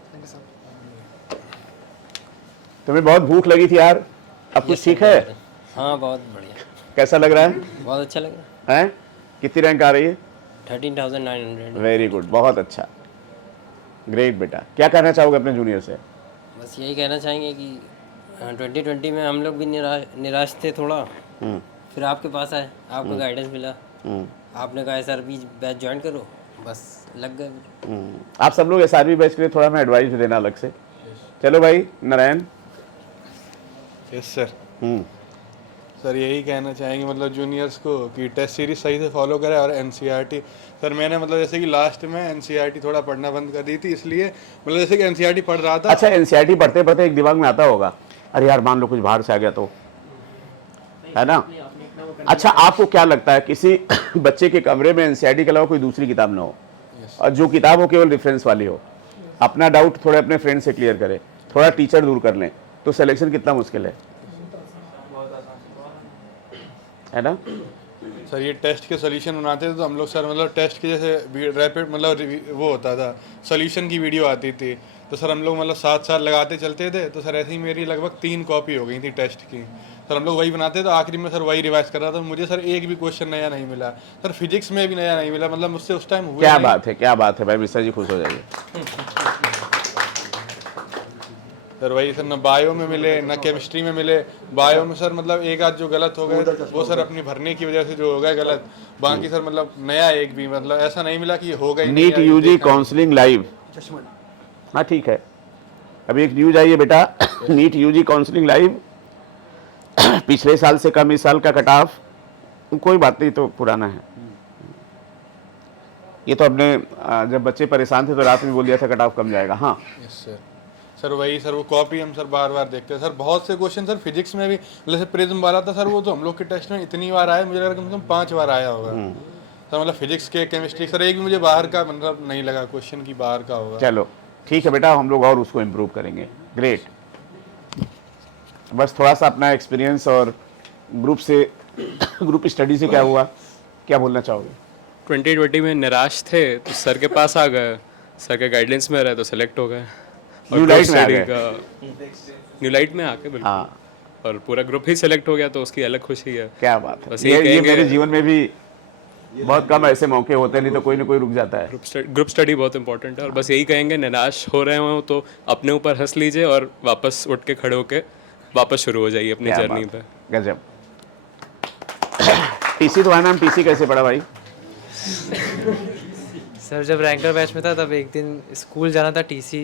तुम्हें बहुत भूख लगी थी यार, अब कुछ ठीक है? हाँ बहुत बढ़िया, कैसा लग रहा है? बहुत अच्छा लग रहा हैं? कितनी रैंक आ रही है? 13,900। वेरी गुड, बहुत अच्छा, ग्रेट बेटा। क्या कहना चाहोगे अपने जूनियर से? बस यही कहना चाहेंगे कि 2020 में हम लोग भी निराश थे थोड़ा, फिर आपके पास आए, आपको गाइडेंस मिला, आपने कहा सर भी बैच ज्वाइन करो, बस लग गए। आप सब लोग SRB बैच के लिए थोड़ा मैं एडवाइस देना अलग से। चलो भाई नारायण। Yes sir. सर यही कहना चाहेंगे मतलब जूनियर्स को कि टेस्ट सीरीज सही से फॉलो करें और NCERT। सर मैंने मतलब जैसे कि लास्ट में NCERT थोड़ा पढ़ना बंद कर दी थी, इसलिए मतलब जैसे कि NCERT पढ़ रहा था। अच्छा, NCERT पढ़ते पढ़ते एक दिमाग में आता होगा, अरे यार मान लो कुछ बाहर से आ गया तो, है ना? अच्छा, आपको क्या लगता है किसी बच्चे के कमरे में NCERT के अलावा कोई दूसरी किताब ना हो, और जो किताब हो केवल रेफरेंस वाली हो, अपना डाउट थोड़े अपने फ्रेंड से क्लियर करे, थोड़ा टीचर दूर कर लें, तो सिलेक्शन कितना मुश्किल है ना? सर ये टेस्ट के सोल्यूशन बनाते थे तो हम लोग सर मतलब टेस्ट के जैसे रैपिड मतलब वो होता था, सोल्यूशन की वीडियो आती थी, तो सर हम लोग मतलब 7 साल लगाते चलते थे। तो सर ऐसे ही मेरी लगभग 3 कॉपी हो गई थी टेस्ट की। सर हम लोग वही बनाते तो आखिरी में सर वही रिवाइज कर रहा था। मुझे सर एक भी क्वेश्चन नया नहीं मिला, सर फिजिक्स में भी नया नहीं मिला, मतलब मुझसे उस टाइम हुआ। क्या बात है, क्या बात है भाई, मिश्रा जी खुश हो जाइए। सर वही सर, ना बायो में मिले ना केमिस्ट्री में मिले। बायो में सर मतलब एक आध जो गलत हो गए वो सर अपनी भरने की वजह से जो हो गए गलत, बाकी सर मतलब नया एक भी मतलब ऐसा नहीं मिला कि हो गई। नीट यूजी काउंसलिंग लाइव, हाँ ठीक है, अभी एक न्यूज आई है बेटा, नीट यूजी काउंसलिंग लाइव, पिछले साल से कम इस साल का कट ऑफ, कोई बात नहीं, तो पुराना है ये। तो अपने जब बच्चे परेशान थे तो रात में बोल दिया था कट ऑफ कम जाएगा। हाँ यस सर। सर वही सर वो कॉपी हम सर बार बार देखते हैं सर। बहुत से क्वेश्चन सर फिजिक्स में भी जैसे प्रिज्म वाला था सर, वो तो हम लोग के टेस्ट में इतनी बार आया, मुझे लगा कम से कम 5 बार आया होगा सर। मतलब फिजिक्स के केमिस्ट्री सर एक भी मुझे बाहर का मतलब नहीं लगा क्वेश्चन की बाहर का होगा। चलो ठीक है बेटा, हम लोग और उसको इम्प्रूव करेंगे। ग्रेट, बस थोड़ा सा अपना एक्सपीरियंस और ग्रुप स्टडी से क्या हुआ, क्या बोलना चाहोगे? 2020 में निराश थे तो सर के पास आ गए, सर के गाइडेंस में रहे तो सेलेक्ट हो गए। न्यू लाइट में आ गए। न्यू लाइट में आके बिल्कुल। हाँ। और पूरा ग्रुप ही सेलेक्ट हो गया तो उसकी अलग खुशी है। क्या बात है, बस ये मेरे जीवन में भी बहुत कम ऐसे मौके होते हैं, नहीं तो कोई ना कोई रुक जाता है। ग्रुप स्टडी बहुत इंपॉर्टेंट है और बस यही कहेंगे, निराश हो रहे हो तो अपने ऊपर हंस लीजिए और वापस उठ के खड़े होके वापस शुरू हो जाइए अपनी जर्नी पे। गजब। टीसी, तुम्हारा नाम टीसी कैसे पड़ा भाई? सर जब रैंकर बैच में था तब एक दिन स्कूल जाना था टीसी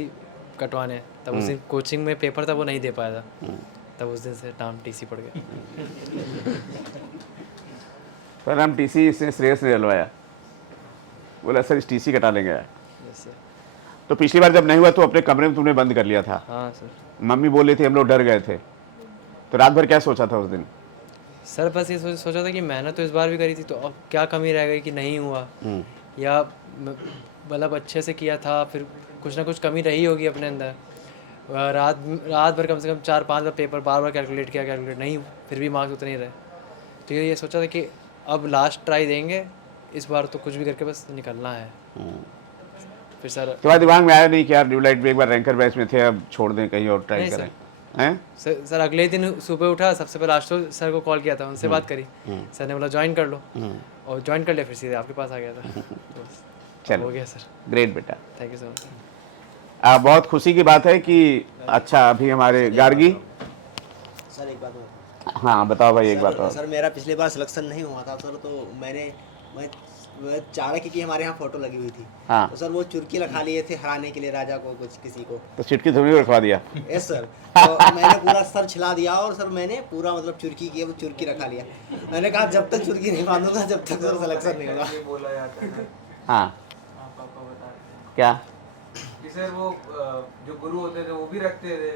कटवाने, तब उस दिन कोचिंग में पेपर था वो नहीं दे पाया था, तब उस दिन से नाम टीसी पड़ गया। तो नाम टीसी इसने श्रेयस ने डलवाया, बोला सर इस टीसी कटा लेंगे। तो पिछली बार जब नहीं हुआ तो अपने कमरे में तुमने बंद कर लिया था। हाँ सर। मम्मी बोल रही थी हम लोग डर गए थे, तो रात भर क्या सोचा था उस दिन? सर बस ये सोचा था कि मेहनत तो इस बार भी करी थी, तो अब क्या कमी रह गई कि नहीं हुआ, या मतलब अच्छे से किया था, फिर कुछ ना कुछ कमी रही होगी अपने अंदर। रात भर कम से कम 4-5 बार पेपर बार कैलकुलेट किया, नहीं फिर भी मार्क्स उतने ही रहे। तो ये सोचा था कि अब लास्ट ट्राई देंगे, इस बार तो कुछ भी करके बस निकलना है। फिर सर तुम्हारे दिमाग में आया नहीं कि यार न्यू लाइट में एक बार रैंकर बैच में थे, अब छोड़ दें कहीं और ट्राई करें? हैं सर अगले दिन सुबह उठा, सबसे पहले लास्ट सर को कॉल किया था, उनसे बात करी, सर ने बोला ज्वाइन कर लो, और ज्वाइन कर लिया, फिर सीधे आपके पास आ गया था। चलो हो गया सर। ग्रेट बेटा, थैंक यू सो मच। बहुत खुशी की बात है कि अच्छा अभी हमारे गार्गी। सर एक बात हाँ बताओ भाई, एक बात और। सर मेरा पिछली बार सिलेक्शन नहीं हुआ था सर, तो मैं चाणक्य की हमारे यहाँ फोटो लगी हुई थी। हाँ। तो सर वो चुटकी रखा लिए थे हराने के लिए राजा को, कुछ किसी को, तो चुटकी तुमने रखवा दिया? Yes sir. तो मैंने पूरा सर छिला दिया और सर मैंने पूरा मतलब चुटकी की, वो चुटकी रखा लिया। मैंने कहा जब तक चुटकी नहीं बांधूंगा जब तक सर सिलेक्शन नहीं होगा। हाँ क्या सर वो जो गुरु होते थे वो भी रखते थे,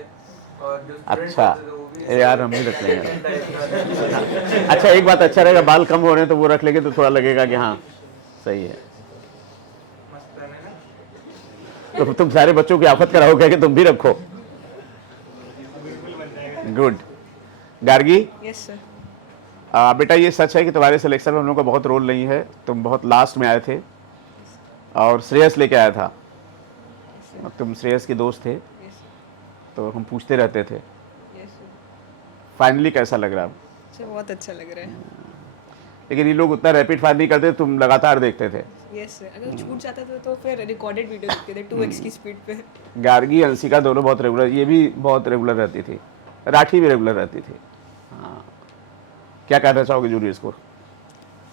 और जो अच्छा यार हम भी रख लेंगे। अच्छा एक बात अच्छा रहेगा, बाल कम हो रहे हैं तो वो रख लेंगे तो थोड़ा लगेगा कि हाँ सही है। तो तुम सारे बच्चों की आफत कराओगे कि तुम भी रखो। गुड। Gargi, yes sir. बेटा ये सच है कि तुम्हारे सिलेक्शन में हम लोग का बहुत रोल नहीं है, तुम बहुत लास्ट में आए थे और श्रेयस लेके आया था। तुम श्रेयस के दोस्त थे तो हम पूछते रहते थे। फाइनली कैसा लग रहा है? सर बहुत अच्छा लग रहा है। लेकिन ये लोग उतना रैपिड फायर नहीं करते, तुम लगातार देखते थे। यस सर, अगर छूट जाता था तो फिर रिकॉर्डेड वीडियो देखते थे 2x की स्पीड पे। गार्गी अंशिका दोनों बहुत रेगुलर, ये भी बहुत रेगुलर रहती थी, राठी भी रेगुलर रहती थी। हाँ, क्या कहना चाहोगे जूनियर्स को?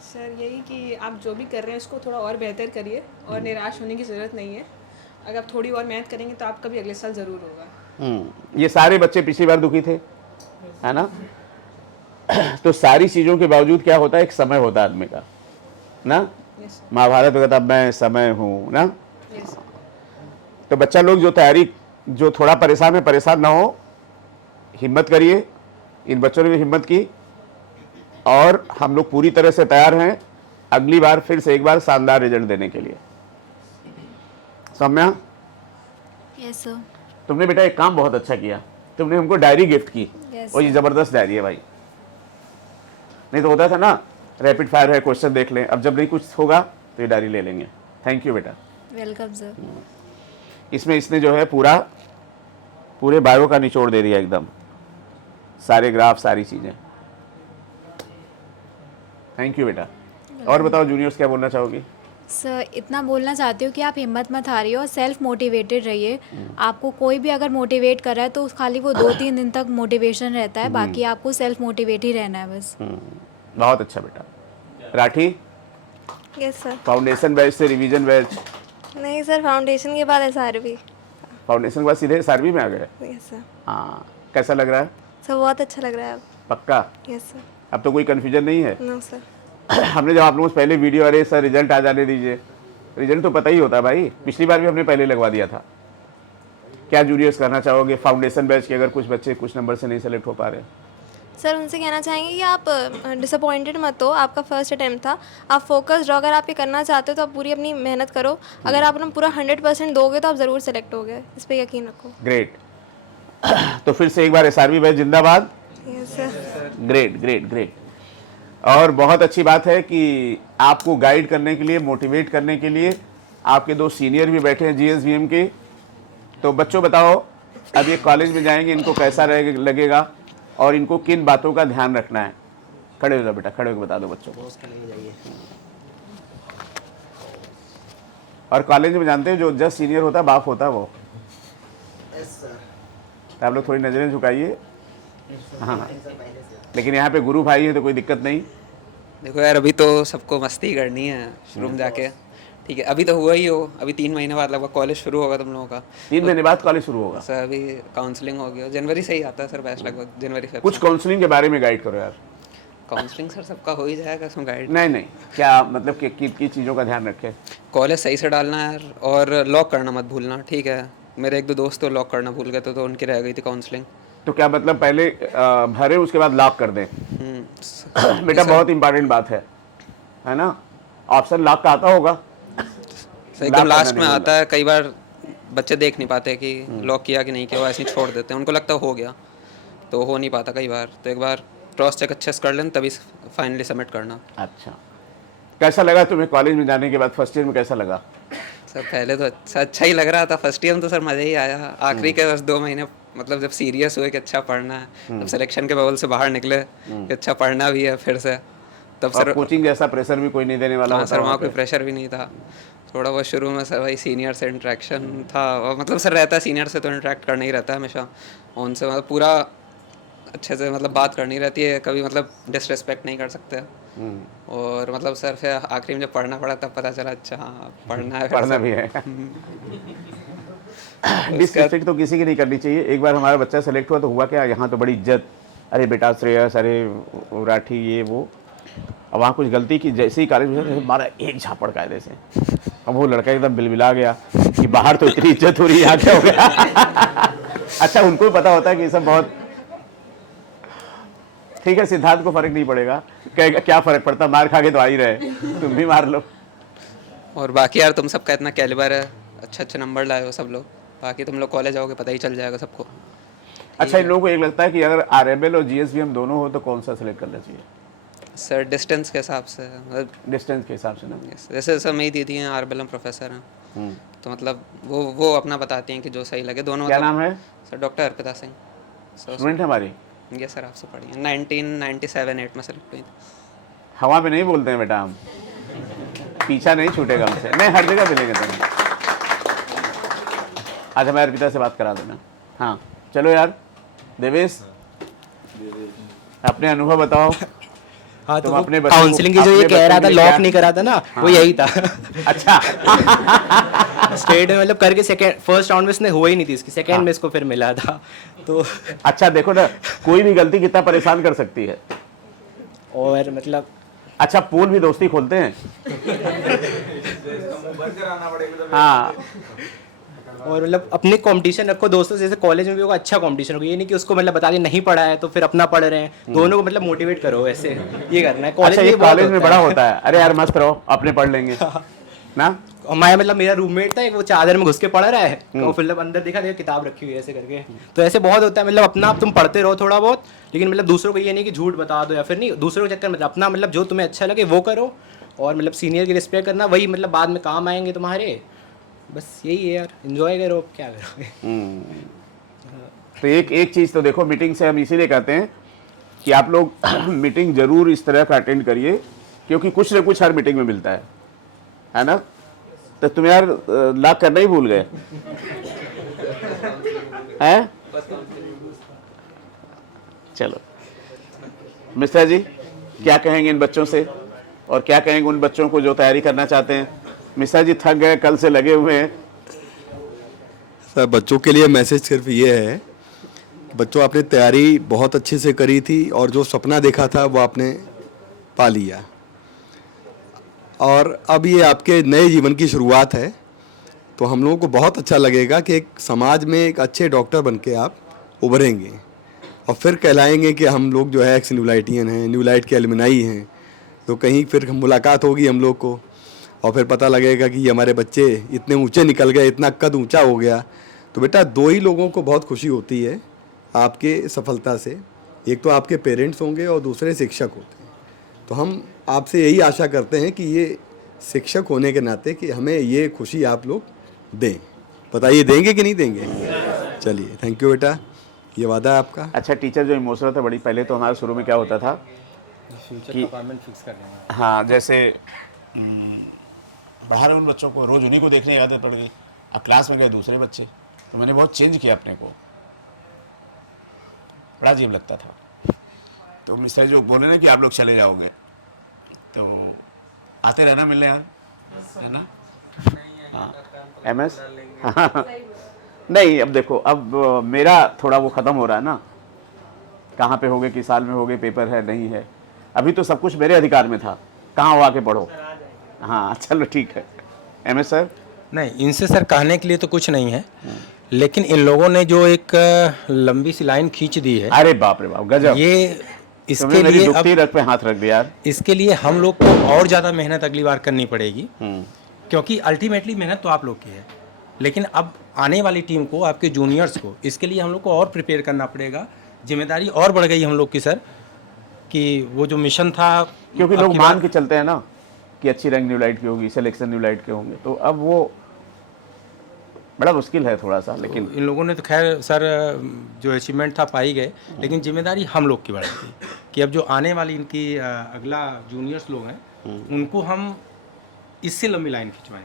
सर यही कि आप जो भी कर रहे हैं उसको थोड़ा और बेहतर करिए और निराश होने की ज़रूरत नहीं है। अगर आप थोड़ी और मेहनत करेंगे तो आपका भी अगले साल ज़रूर होगा। ये सारे बच्चे पिछली बार दुखी थे, है ना? तो सारी चीज़ों के बावजूद क्या होता है, एक समय होता है आदमी का ना। महाभारत में कहता मैं समय हूँ ना। तो बच्चा लोग जो तैयारी, जो थोड़ा परेशान है, परेशान ना हो, हिम्मत करिए। इन बच्चों ने भी हिम्मत की और हम लोग पूरी तरह से तैयार हैं अगली बार फिर से एक बार शानदार रिजल्ट देने के लिए। Saumya, yes sir. तुमने बेटा एक काम बहुत अच्छा किया, तुमने हमको डायरी गिफ्ट की। और ये जबरदस्त डायरी है भाई। नहीं तो होता था ना रैपिड फायर है, क्वेश्चन देख लें, अब जब नहीं कुछ होगा तो ये डायरी ले लेंगे। थैंक यू बेटा। Welcome sir. इसमें इसने जो है पूरे बायो का निचोड़ दे दिया एकदम, सारे ग्राफ, सारी चीजें। थैंक यू बेटा। और बताओ जूनियर्स, क्या बोलना चाहोगी? सर इतना बोलना चाहती हूँ कि आप हिम्मत मत हारिए और सेल्फ मोटिवेटेड रहिए। आपको कोई भी अगर मोटिवेट कर रहा है तो खाली वो 2-3 दिन तक मोटिवेशन रहता है, बाकी आपको सेल्फ मोटिवेट ही रहना है बस। बहुत अच्छा बेटा। Rathi? Yes sir. Foundation batch से रिवीजन बैच? नहीं सर, फाउंडेशन के बाद एसआरबी। फाउंडेशन के बाद सीधे एसआरबी में आ गए? Yes sir. हाँ, कैसा लग रहा है? सर बहुत अच्छा लग रहा है अब। पक्का? Yes sir. अब तो कोई कन्फ्यूजन नहीं है? No sir. हमने जब आप लोगों से पहले वीडियो, अरे सर रिजल्ट आ जाने दीजिए, रिजल्ट तो पता ही होता है भाई, पिछली बार भी हमने पहले लगवा दिया था। क्या जूनियर्स करना चाहोगे फाउंडेशन बैच के, अगर कुछ बच्चे कुछ नंबर से नहीं सेलेक्ट हो पा रहे? सर उनसे कहना चाहेंगे कि आप डिसअपॉइंटेड मत हो, आपका फर्स्ट अटैम्प्ट था, आप फोकस्ड रहो। अगर आप ये करना चाहते हो तो आप पूरी अपनी मेहनत करो। अगर आप अपना पूरा 100% दोगे तो आप ज़रूर सेलेक्ट होगे, इस पर यकीन रखो। ग्रेट। तो फिर से एक बार एसआरबी बैच जिंदाबाद। Yes sir. Great great great. और बहुत अच्छी बात है कि आपको गाइड करने के लिए, मोटिवेट करने के लिए आपके 2 सीनियर भी बैठे हैं जीएसवीएम के। तो बच्चों बताओ, अब ये कॉलेज में जाएंगे, इनको कैसा लगेगा और इनको किन बातों का ध्यान रखना है? खड़े हो जाओ बेटा, खड़े होकर बता दो बच्चों को। और कॉलेज में जानते हो जो जस्ट सीनियर होता है बाप होता है वो। तो आप लोग थोड़ी नजरें झुकाइए। हाँ, लेकिन यहाँ पे गुरु भाई है तो कोई दिक्कत नहीं। देखो यार, अभी तो सबको मस्ती करनी है शुरू में जाके, ठीक है? अभी तो हुआ ही हो, अभी 3 महीने बाद लगभग कॉलेज शुरू होगा तुम लोगों का। 3 महीने बाद कॉलेज शुरू होगा सर? अभी काउंसलिंग हो गया, जनवरी से ही आता है सर बैच, लगभग जनवरी से। कुछ काउंसलिंग के बारे में गाइड करो यार। काउंसलिंग सर सबका हो ही जाएगा, उसमें गाइड नहीं, क्या मतलब कि चीज़ों का ध्यान रखें? कॉलेज सही से डालना है यार, और लॉक करना मत भूलना, ठीक है? मेरे 1-2 दोस्त तो लॉक करना भूल गए थे, तो उनकी रह गई थी काउंसलिंग। तो क्या मतलब पहले भरे उसके बाद लॉक कर दें? बेटा बहुत इंपॉर्टेंट बात है ना? ऑप्शन लॉक का आता होगा, एकदम लास्ट में आता है। कई बार बच्चे देख नहीं पाते कि लॉक किया कि नहीं किया, वो ऐसे ही छोड़ देते हैं, उनको लगता है हो गया, तो हो नहीं पाता कई बार। तो एक बार क्रॉस चेक अच्छे से कर लें तभी फाइनली सबमिट करना। अच्छा, कैसा लगा तुम्हें कॉलेज में जाने के बाद? फर्स्ट ईयर में कैसा लगा? सर पहले तो अच्छा ही लग रहा था, फर्स्ट ईयर में तो सर मज़ा ही आया। आखिरी के बस 2 महीने मतलब जब सीरियस हुए कि अच्छा पढ़ना है, जब सिलेक्शन के बबल से बाहर निकले कि अच्छा पढ़ना भी है फिर से, तब सर कोचिंग जैसा प्रेशर भी कोई नहीं देने वाला होता? सर वहाँ कोई प्रेशर भी नहीं था। थोड़ा बहुत शुरू में सर वही सीनियर से इंटरेक्शन था, और मतलब सर रहता है सीनियर से तो इंटरेक्ट करना ही रहता है हमेशा, उनसे मतलब पूरा अच्छे से मतलब बात करनी रहती है, कभी मतलब डिसरिस्पेक्ट नहीं कर सकते। और मतलब सर फिर आखिरी में जब पढ़ना पड़ा तब पता चला अच्छा हाँ पढ़ना है, पढ़ना भी है। डिसरिस्पेक्ट तो किसी की नहीं करनी चाहिए। एक बार हमारा बच्चा सेलेक्ट हुआ तो हुआ क्या, यहाँ तो बड़ी इज्जत, अरे बेटा श्रेयस, अरे राठी, ये वो। अब वहाँ कुछ गलती की, जैसे ही कॉलेज में हमारा एक झापड़ कायदे से, अब वो लड़का एकदम बिलबिला गया कि बाहर तो इतनी इज्जत हो रही है, यहाँ क्या हो गया? अच्छा, उनको पता होता है कि सब बहुत ठीक है। सिद्धार्थ को फर्क नहीं पड़ेगा, क्या फर्क पड़ता, मार खा के तो आ ही रहे, तुम भी मार लो। और बाकी यार तुम सबका इतना कैलिबर है, अच्छे अच्छे नंबर लाए हो सब लोग, बाकी तुम लोग कॉलेज आओगे पता ही चल जाएगा सबको। अच्छा, इन लोगों को एक लगता है कि अगर आरएमएल और जीएसवीएम दोनों हो तो कौन सा सेलेक्ट करना चाहिए? सर डिस्टेंस के हिसाब से, मतलब डिस्टेंस के हिसाब से ना। जैसे सर मेरी दीदी हैं आरबेलम प्रोफेसर हैं, तो मतलब वो अपना बताती हैं कि जो सही लगे दोनों। क्या मतलब, नाम है? Sir doctor Arpita Singh, student हमारी। ये सर आपसे पढ़ी है 1997-8 में सेलेक्ट हुई थी। हवा में नहीं बोलते हैं बेटा हम, पीछा नहीं छूटेगा हमसे, नहीं हर जगह मिलेंगे तुम्हें। आज हमारे पिता से बात करा देना। हाँ चलो यार देवेश, अपने अनुभव बताओ। हाँ तुम तो अपने बच्चों को- काउंसलिंग की जो ये अपने कह रहा बच्चों था के लिए लॉक क्या- नहीं करा था ना, वो हाँ। यही था। अच्छा स्टेट में मतलब करके सेकंड फर्स्ट राउंड में इसने हुआ ही नहीं थी, इसकी सेकंड में इसको फिर मिला था तो अच्छा देखो ना, कोई भी गलती कितना परेशान कर सकती है। और मतलब अच्छा पूल भी दोस्ती खोलते हैं। हाँ और मतलब अपने कंपटीशन रखो दोस्तों से, जैसे कॉलेज में भी होगा अच्छा कंपटीशन होगा, ये नहीं कि उसको मतलब बता दिया नहीं पढ़ा है तो फिर अपना पढ़ रहे हैं, दोनों को मतलब मोटिवेट करो, ऐसे ये करना है। अच्छा ये में बहुत कॉलेज में बड़ा होता है, अरे यार मस्त रहो अपने पढ़ लेंगे ना। और मैं मतलब मेरा रूममेट था एक, वो चादर में घुस के पढ़ रहा है और फिर मतलब अंदर देखा किताब रखी हुई है ऐसे करके, तो ऐसे बहुत होता है। मतलब अपना आप तुम पढ़ते रहो थोड़ा बहुत, लेकिन मतलब दूसरों को ये नहीं कि झूठ बता दो या फिर नहीं दूसरों के चक्कर में, अपना मतलब जो तुम्हें अच्छा लगे वो करो, और मतलब सीनियर की रिस्पेक्ट करना, वही मतलब बाद में काम आएंगे तुम्हारे। बस यही है यार, एंजॉय करो, अब क्या करोगे। तो एक चीज तो देखो, मीटिंग से हम इसीलिए कहते हैं कि आप लोग मीटिंग जरूर इस तरह का अटेंड करिए, क्योंकि कुछ ना कुछ हर मीटिंग में मिलता है ना। तो तुम यार लॉक करना ही भूल गए हैं। चलो मिश्रा जी क्या कहेंगे इन बच्चों से, और क्या कहेंगे उन बच्चों को जो तैयारी करना चाहते हैं। मिश्रा जी थक गए, कल से लगे हुए हैं। सर बच्चों के लिए मैसेज सिर्फ ये है, बच्चों आपने तैयारी बहुत अच्छे से करी थी और जो सपना देखा था वो आपने पा लिया, और अब ये आपके नए जीवन की शुरुआत है। तो हम लोगों को बहुत अच्छा लगेगा कि एक समाज में एक अच्छे डॉक्टर बन के आप उभरेंगे और फिर कहलाएंगे कि हम लोग जो है एक्स न्यूलाइटियन हैं, न्यूलाइट के एलुमनाई हैं। तो कहीं फिर मुलाकात होगी हम लोग को और फिर पता लगेगा कि ये हमारे बच्चे इतने ऊंचे निकल गए, इतना कद ऊंचा हो गया। तो बेटा दो ही लोगों को बहुत खुशी होती है आपके सफलता से, एक तो आपके पेरेंट्स होंगे और दूसरे शिक्षक होते हैं। तो हम आपसे यही आशा करते हैं कि ये शिक्षक होने के नाते कि हमें ये खुशी आप लोग दें। बताइए देंगे कि नहीं देंगे। चलिए थैंक यू बेटा, ये वादा है आपका। अच्छा टीचर जो इमोशनल था बड़ी, पहले तो हमारे शुरू में क्या होता था फ्यूचर डिपार्टमेंट फिक्स कर देंगे। हाँ जैसे बाहर उन बच्चों को रोज़ उन्हीं को देखने की आदत पड़ गई, अब क्लास में गए दूसरे बच्चे, तो मैंने बहुत चेंज किया अपने को, बड़ा अजीब लगता था। तो मिस्टर जो बोले ना कि आप लोग चले जाओगे, तो आते रहना मिलने यार, है ना। हाँ MS नहीं अब देखो, अब मेरा थोड़ा वो ख़त्म हो रहा है ना, कहाँ पे होगे, किस साल में होगे, पेपर है नहीं है, अभी तो सब कुछ मेरे अधिकार में था, कहाँ हो आके पढ़ो। हाँ चलो ठीक है। MS sir. नहीं इनसे सर कहने के लिए तो कुछ नहीं है, लेकिन इन लोगों ने जो एक लंबी सी लाइन खींच दी है, अरे बाप रे बाप गजब, ये इसके मेरी लिए दुखती रग पे हाथ रख दिया यार। इसके लिए हम लोग को और ज़्यादा मेहनत अगली बार करनी पड़ेगी, क्योंकि अल्टीमेटली मेहनत तो आप लोग की है, लेकिन अब आने वाली टीम को, आपके जूनियर्स को, इसके लिए हम लोग को और प्रिपेयर करना पड़ेगा। जिम्मेदारी और बढ़ गई हम लोग की सर, कि वो जो मिशन था, क्योंकि लोग मान के चलते हैं ना कि अच्छी रैंक न्यूलाइट की होगी, सिलेक्शन न्यूलाइट के होंगे, तो अब वो बड़ा मुश्किल है थोड़ा सा। लेकिन इन लोगों ने तो खैर सर जो अचीवमेंट था पाई गए, लेकिन जिम्मेदारी हम लोग की बढ़ गई कि अब जो आने वाली इनकी अगला जूनियर्स लोग हैं, उनको हम इससे लंबी लाइन खिंचवाएं।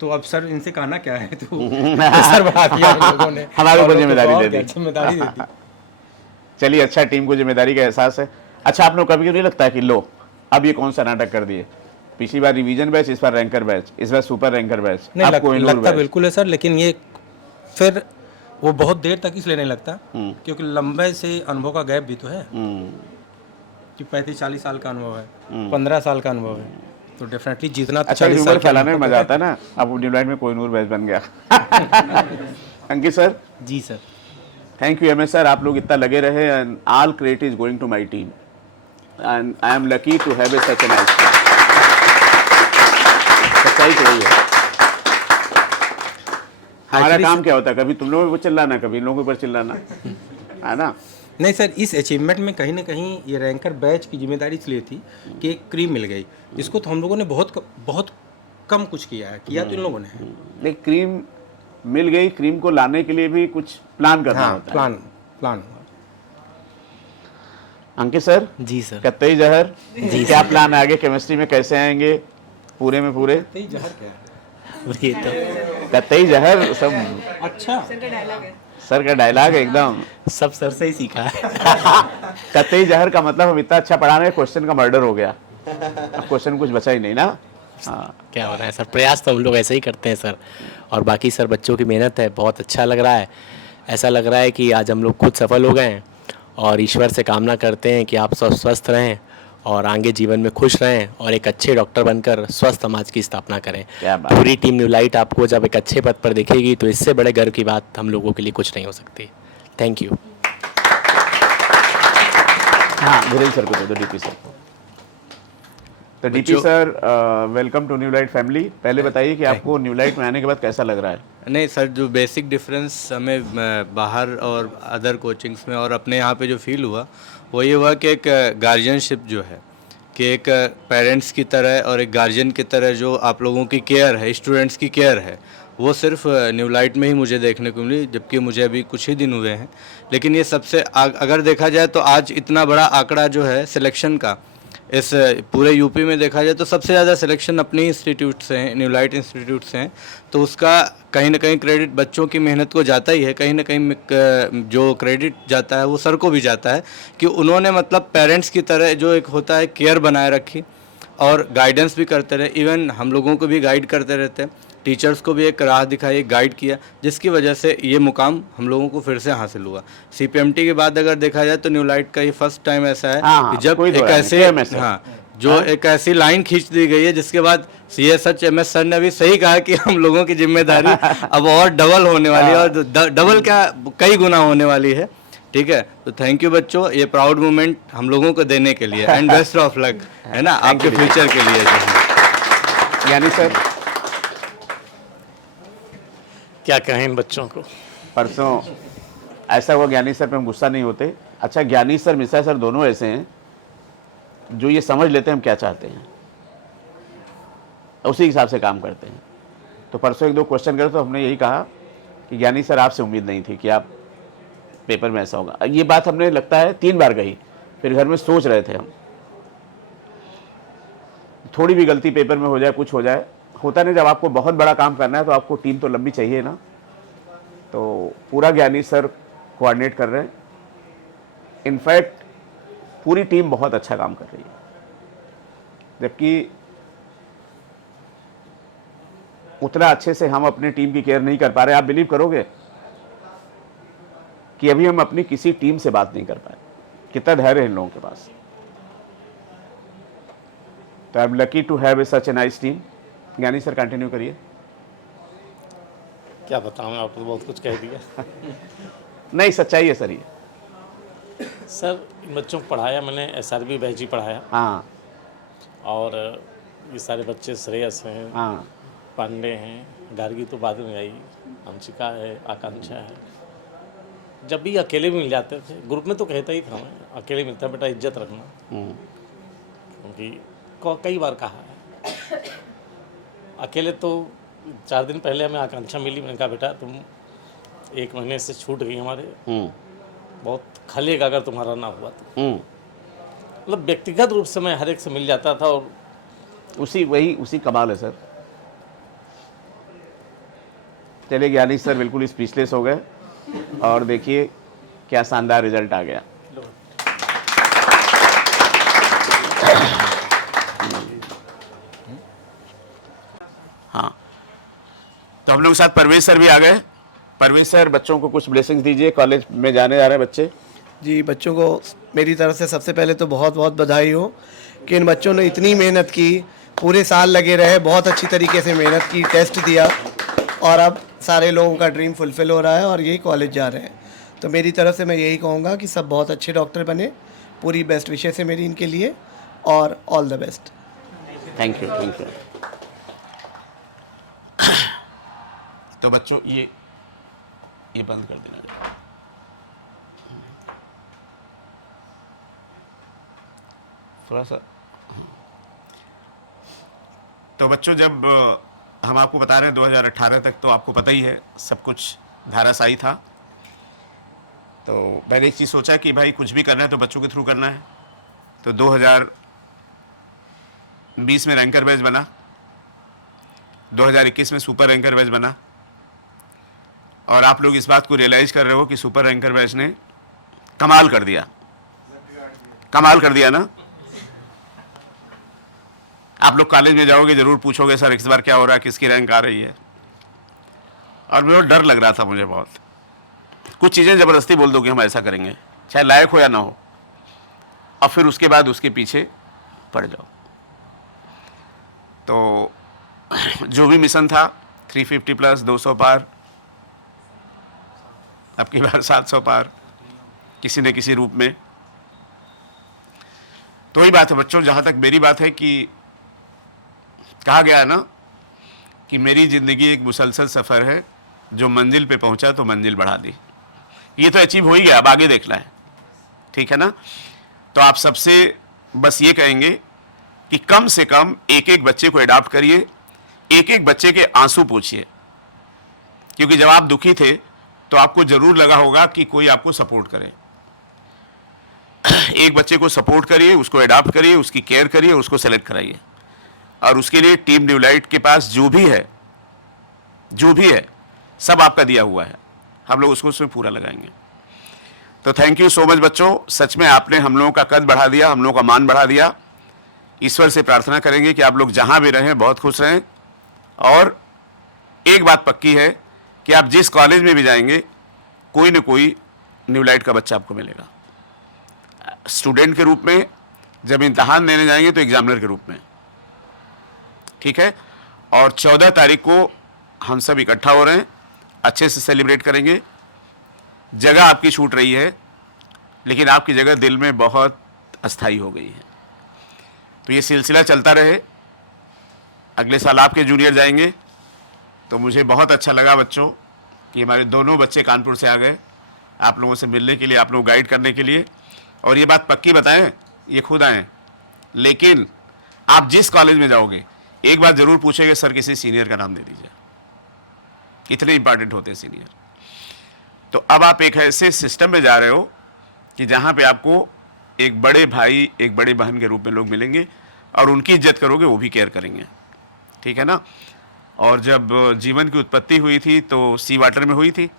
तो अब सर इनसे कहना क्या है, तो सर बढ़ा दिया इन लोगों ने, हमारे ऊपर जिम्मेदारी दे दी। जिम्मेदारी दे दी। चलिए अच्छा, टीम को जिम्मेदारी का एहसास है। अच्छा आप लोग कभी नहीं लगता है कि लो अब ये कौन सा नाटक कर दिए, पिछली बार रिवीजन बैच, इस बार रैंकर बैच, इस बार सुपर रैंकर बैच, नहीं लगता बैच। बिल्कुल है सर, लेकिन ये फिर वो बहुत देर तक इसलिए नहीं लगता क्योंकि लंबे से अनुभव का गैप भी तो है, कि 35-40 साल का अनुभव है, 15 साल का अनुभव है, तो डेफिनेटली जीतना तो अच्छा 40 उम्र साल फैलाने में मजा आता है ना। अब न्यूलाइट में कोहिनूर बैच बन गया। अंकित सर। जी sir. Thank you MS sir, आप लोग इतना लगे रहे, and all credit is going to my team and I am lucky to have such a nice. सच्चाई तो यही है। हमारा काम क्या होता है, कभी तुम लोगों पर चिल्लाना, कभी इन लोगों पर चिल्लाना, है ना। नहीं सर, इस अचीवमेंट में कहीं ना कहीं ये रैंकर बैच की जिम्मेदारी इसलिए थी कि एक क्रीम मिल गई, इसको तो हम लोगों ने बहुत कम कुछ किया है, किया तो इन लोगों ने। लेकिन क्रीम मिल गई, क्रीम को लाने के लिए भी कुछ प्लान करना होता है। प्लान प्लान हुआ। अंकित सर। जी सर। कत्तई जहर। जी क्या सर। प्लान है आगे, केमिस्ट्री में कैसे आएंगे पूरे में पूरे? जहर क्या है? ये तो कत्तई जहर सब अच्छा सर का डायलॉग है एकदम। सब सर से ही सीखा है। कत्तई जहर का मतलब हम इतना अच्छा पढ़ा रहे हैं, क्वेश्चन का मर्डर हो गया। अब क्वेश्चन कुछ बचा ही नहीं ना। हाँ क्या हो रहा है सर, प्रयास तो हम लोग ऐसे ही करते हैं सर। और बाकी सर बच्चों की मेहनत है, बहुत अच्छा लग रहा है। ऐसा लग रहा है कि आज हम लोग खुद सफल हो गए हैं और ईश्वर से कामना करते हैं कि आप सब स्वस्थ रहें और आगे जीवन में खुश रहें और एक अच्छे डॉक्टर बनकर स्वस्थ समाज की स्थापना करें। पूरी टीम न्यूलाइट आपको जब एक अच्छे पद पर दिखेगी तो इससे बड़े गर्व की बात हम लोगों के लिए कुछ नहीं हो सकती। Thank you. हाँ धीरेन्द्र सर को दे दो, डीपी सर को। तो DP sir welcome to Newlight family. पहले बताइए कि आपको न्यूलाइट में आने के बाद कैसा लग रहा है? नहीं सर, जो बेसिक डिफरेंस हमें बाहर और अदर कोचिंग्स में और अपने यहाँ पे जो फील हुआ वो ये हुआ कि एक गार्जियनशिप जो है, कि एक पेरेंट्स की तरह और एक गार्जियन की तरह जो आप लोगों की केयर है, स्टूडेंट्स की केयर है, वो सिर्फ न्यूलाइट में ही मुझे देखने को मिली, जबकि मुझे अभी कुछ ही दिन हुए हैं। लेकिन ये सबसे अगर देखा जाए तो आज इतना बड़ा आंकड़ा जो है सिलेक्शन का, इस पूरे यूपी में देखा जाए तो सबसे ज़्यादा सिलेक्शन अपने इंस्टीट्यूट से हैं, न्यूलाइट इंस्टीट्यूट से हैं। तो उसका कहीं ना कहीं क्रेडिट बच्चों की मेहनत को जाता ही है, कहीं ना कहीं जो क्रेडिट जाता है वो सर को भी जाता है कि उन्होंने मतलब पेरेंट्स की तरह जो एक होता है केयर बनाए रखी और गाइडेंस भी करते रहे। इवन हम लोगों को भी गाइड करते रहते हैं, टीचर्स को भी एक राह दिखाई, एक गाइड किया, जिसकी वजह से ये मुकाम हम लोगों को फिर से हासिल हुआ। सीपीएमटी के बाद अगर देखा जाए तो न्यूलाइट का ये फर्स्ट टाइम ऐसा है कि जब एक ऐसे एक ऐसी लाइन खींच दी गई है जिसके बाद CSH MS सर ने भी सही कहा कि हम लोगों की जिम्मेदारी अब और डबल होने वाली है और डबल क्या कई गुना होने वाली है। ठीक है, तो थैंक यू बच्चों, ये प्राउड मोमेंट हम लोगों को देने के लिए एंड बेस्ट ऑफ लक, है ना, आपके फ्यूचर के लिए। यानी सर क्या कहें बच्चों को। परसों ऐसा हुआ, ज्ञानी सर पे हम गुस्सा नहीं होते। अच्छा, ज्ञानी सर मिश्रा सर दोनों ऐसे हैं जो ये समझ लेते हैं हम क्या चाहते हैं, उसी हिसाब से काम करते हैं। तो परसों एक दो क्वेश्चन करे तो हमने यही कहा कि ज्ञानी सर आपसे उम्मीद नहीं थी कि आप पेपर में ऐसा होगा। ये बात हमने लगता है 3 बार कही, फिर घर में सोच रहे थे हम, थोड़ी भी गलती पेपर में हो जाए, कुछ हो जाए, होता नहीं। जब आपको बहुत बड़ा काम करना है तो आपको टीम तो लंबी चाहिए ना। तो पूरा ज्ञानी सर कोऑर्डिनेट कर रहे हैं। इनफैक्ट पूरी टीम बहुत अच्छा काम कर रही है, जबकि उतना अच्छे से हम अपनी टीम की केयर नहीं कर पा रहे। आप बिलीव करोगे कि अभी हम अपनी किसी टीम से बात नहीं कर पाए। कितना धैर्य है इन लोगों के पास। तो I am lucky to have such a nice team. Gyani sir continue करिए। क्या बताऊँ, आपने बहुत कुछ कह दिया। नहीं, सच्चाई है सर ये। सर इन बच्चों को पढ़ाया मैंने, SRB बैच ही पढ़ाया। हाँ। और ये सारे बच्चे श्रेयस हैं, हाँ, पांडे हैं, गार्गी तो बाद में आई, अंशिका है, आकांक्षा है। जब भी अकेले भी मिल जाते थे, ग्रुप में तो कहता ही था मैं, अकेले मिलता है बेटा इज्जत रखना, क्योंकि कई बार कहा है। अकेले तो 4 दिन पहले हमें आकांक्षा मिली, मैंने कहा बेटा तुम 1 महीने से छूट गई हमारे, बहुत खलेगा अगर तुम्हारा ना हुआ तो। मतलब व्यक्तिगत रूप से मैं हर एक से मिल जाता था और उसी कमाल है सर। चलिए, ज्ञानी सर बिल्कुल स्पीचलेस हो गए और देखिए क्या शानदार रिजल्ट आ गया। हाँ, तो हम लोग के साथ परवेज सर भी आ गए। परवेज सर, बच्चों को कुछ ब्लेसिंग्स दीजिए, कॉलेज में जाने जा रहे हैं बच्चे। जी, बच्चों को मेरी तरफ से सबसे पहले तो बहुत बहुत बधाई हो कि इन बच्चों ने इतनी मेहनत की, पूरे साल लगे रहे, बहुत अच्छी तरीके से मेहनत की, टेस्ट दिया और अब सारे लोगों का ड्रीम फुलफिल हो रहा है और यही कॉलेज जा रहे हैं। तो मेरी तरफ से मैं यही कहूँगा कि सब बहुत अच्छे डॉक्टर बने, पूरी बेस्ट विशेष है मेरी इनके लिए और all the best. Thank you, thank you. तो बच्चों ये बंद कर देना। थोड़ा सा। तो बच्चों, जब हम आपको बता रहे हैं 2018 तक, तो आपको पता ही है सब कुछ धाराशायी था। तो मैंने एक चीज़ सोचा कि भाई कुछ भी करना है तो बच्चों के थ्रू करना है। तो 2020 में रैंकर बैच बना, 2021 में सुपर रैंकर बैच बना, और आप लोग इस बात को रियलाइज़ कर रहे हो कि सुपर रैंकर बैच ने कमाल कर दिया, कमाल कर दिया ना। आप लोग कॉलेज में जाओगे ज़रूर पूछोगे सर इस बार क्या हो रहा है, किसकी रैंक आ रही है, और मुझे डर लग रहा था मुझे बहुत। कुछ चीज़ें ज़बरदस्ती बोल दो कि हम ऐसा करेंगे, चाहे लायक हो या ना हो, और फिर उसके बाद उसके पीछे पड़ जाओ। तो जो भी मिशन था 350 प्लस 200 पार, अब की बार 700 पार किसी न किसी रूप में। तो ही बात है बच्चों, जहाँ तक मेरी बात है कि कहा गया है ना कि मेरी ज़िंदगी एक मुसलसल सफ़र है, जो मंजिल पे पहुंचा तो मंजिल बढ़ा दी। ये तो अचीव हो ही गया, अब आगे देखना है, ठीक है ना। तो आप सबसे बस ये कहेंगे कि कम से कम एक एक बच्चे को अडॉप्ट करिए, एक एक बच्चे के आंसू पूछिए, क्योंकि जब आप दुखी थे तो आपको ज़रूर लगा होगा कि कोई आपको सपोर्ट करे। एक बच्चे को सपोर्ट करिए, उसको अडॉप्ट करिए, उसकी केयर करिए, उसको सेलेक्ट कराइए, और उसके लिए टीम न्यूलाइट के पास जो भी है सब आपका दिया हुआ है, हम लोग उसको उसमें पूरा लगाएंगे। तो थैंक यू सो मच बच्चों, सच में आपने हम लोगों का कद बढ़ा दिया, हम लोगों का मान बढ़ा दिया। ईश्वर से प्रार्थना करेंगे कि आप लोग जहां भी रहें बहुत खुश रहें, और एक बात पक्की है कि आप जिस कॉलेज में भी जाएंगे कोई न कोई न्यूलाइट का बच्चा आपको मिलेगा, स्टूडेंट के रूप में, जब इम्तहान देने जाएंगे तो एग्जामिनर के रूप में, ठीक है। और 14 तारीख को हम सब इकट्ठा हो रहे हैं, अच्छे से सेलिब्रेट करेंगे। जगह आपकी छूट रही है, लेकिन आपकी जगह दिल में बहुत अस्थाई हो गई है। तो ये सिलसिला चलता रहे, अगले साल आपके जूनियर जाएंगे। तो मुझे बहुत अच्छा लगा बच्चों कि हमारे दोनों बच्चे कानपुर से आ गए आप लोगों से मिलने के लिए, आप लोग गाइड करने के लिए। और ये बात पक्की बताएं, ये खुद आए, लेकिन आप जिस कॉलेज में जाओगे एक बात ज़रूर पूछेंगे, सर किसी सीनियर का नाम दे दीजिए, इतने इंपॉर्टेंट होते हैं सीनियर। तो अब आप एक ऐसे सिस्टम में जा रहे हो कि जहाँ पे आपको एक बड़े भाई एक बड़े बहन के रूप में लोग मिलेंगे, और उनकी इज्जत करोगे, वो भी केयर करेंगे, ठीक है ना। और जब जीवन की उत्पत्ति हुई थी तो सी वाटर में हुई थी,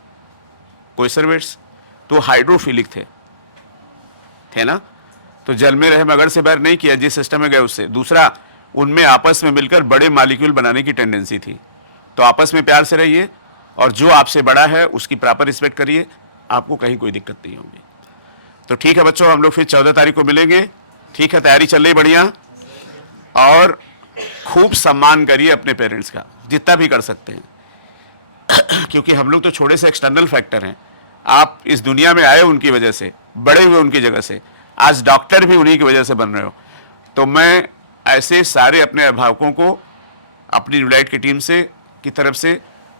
कोइसरवेट्स तो हाइड्रोफिलिक थे ना, तो जल में रहे मगर से बैर नहीं किया, जिस सिस्टम में गए उससे। दूसरा, उनमें आपस में मिलकर बड़े मालिक्यूल बनाने की टेंडेंसी थी। तो आपस में प्यार से रहिए, और जो आपसे बड़ा है उसकी प्रॉपर रिस्पेक्ट करिए, आपको कहीं कोई दिक्कत नहीं होगी। तो ठीक है बच्चों, हम लोग फिर 14 तारीख को मिलेंगे, ठीक है। तैयारी चल रही बढ़िया, और खूब सम्मान करिए अपने पेरेंट्स का जितना भी कर सकते हैं, क्योंकि हम लोग तो छोटे से एक्सटर्नल फैक्टर हैं। आप इस दुनिया में आए उनकी वजह से, बड़े हुए उनकी जगह से, आज डॉक्टर भी उन्हीं की वजह से बन रहे हो। तो मैं ऐसे सारे अपने अभिभावकों को अपनी न्यूलाइट की टीम से की तरफ से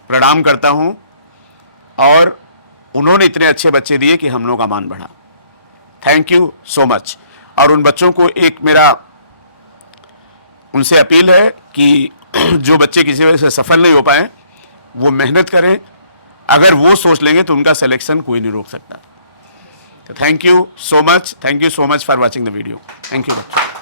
प्रणाम करता हूं, और उन्होंने इतने अच्छे बच्चे दिए कि हम लोगों का मान बढ़ा। Thank you so much. और उन बच्चों को एक मेरा उनसे अपील है कि जो बच्चे किसी वजह से सफल नहीं हो पाए वो मेहनत करें, अगर वो सोच लेंगे तो उनका सिलेक्शन कोई नहीं रोक सकता। Thank you so much, thank you so much for watching the video. Thank you बच्चों।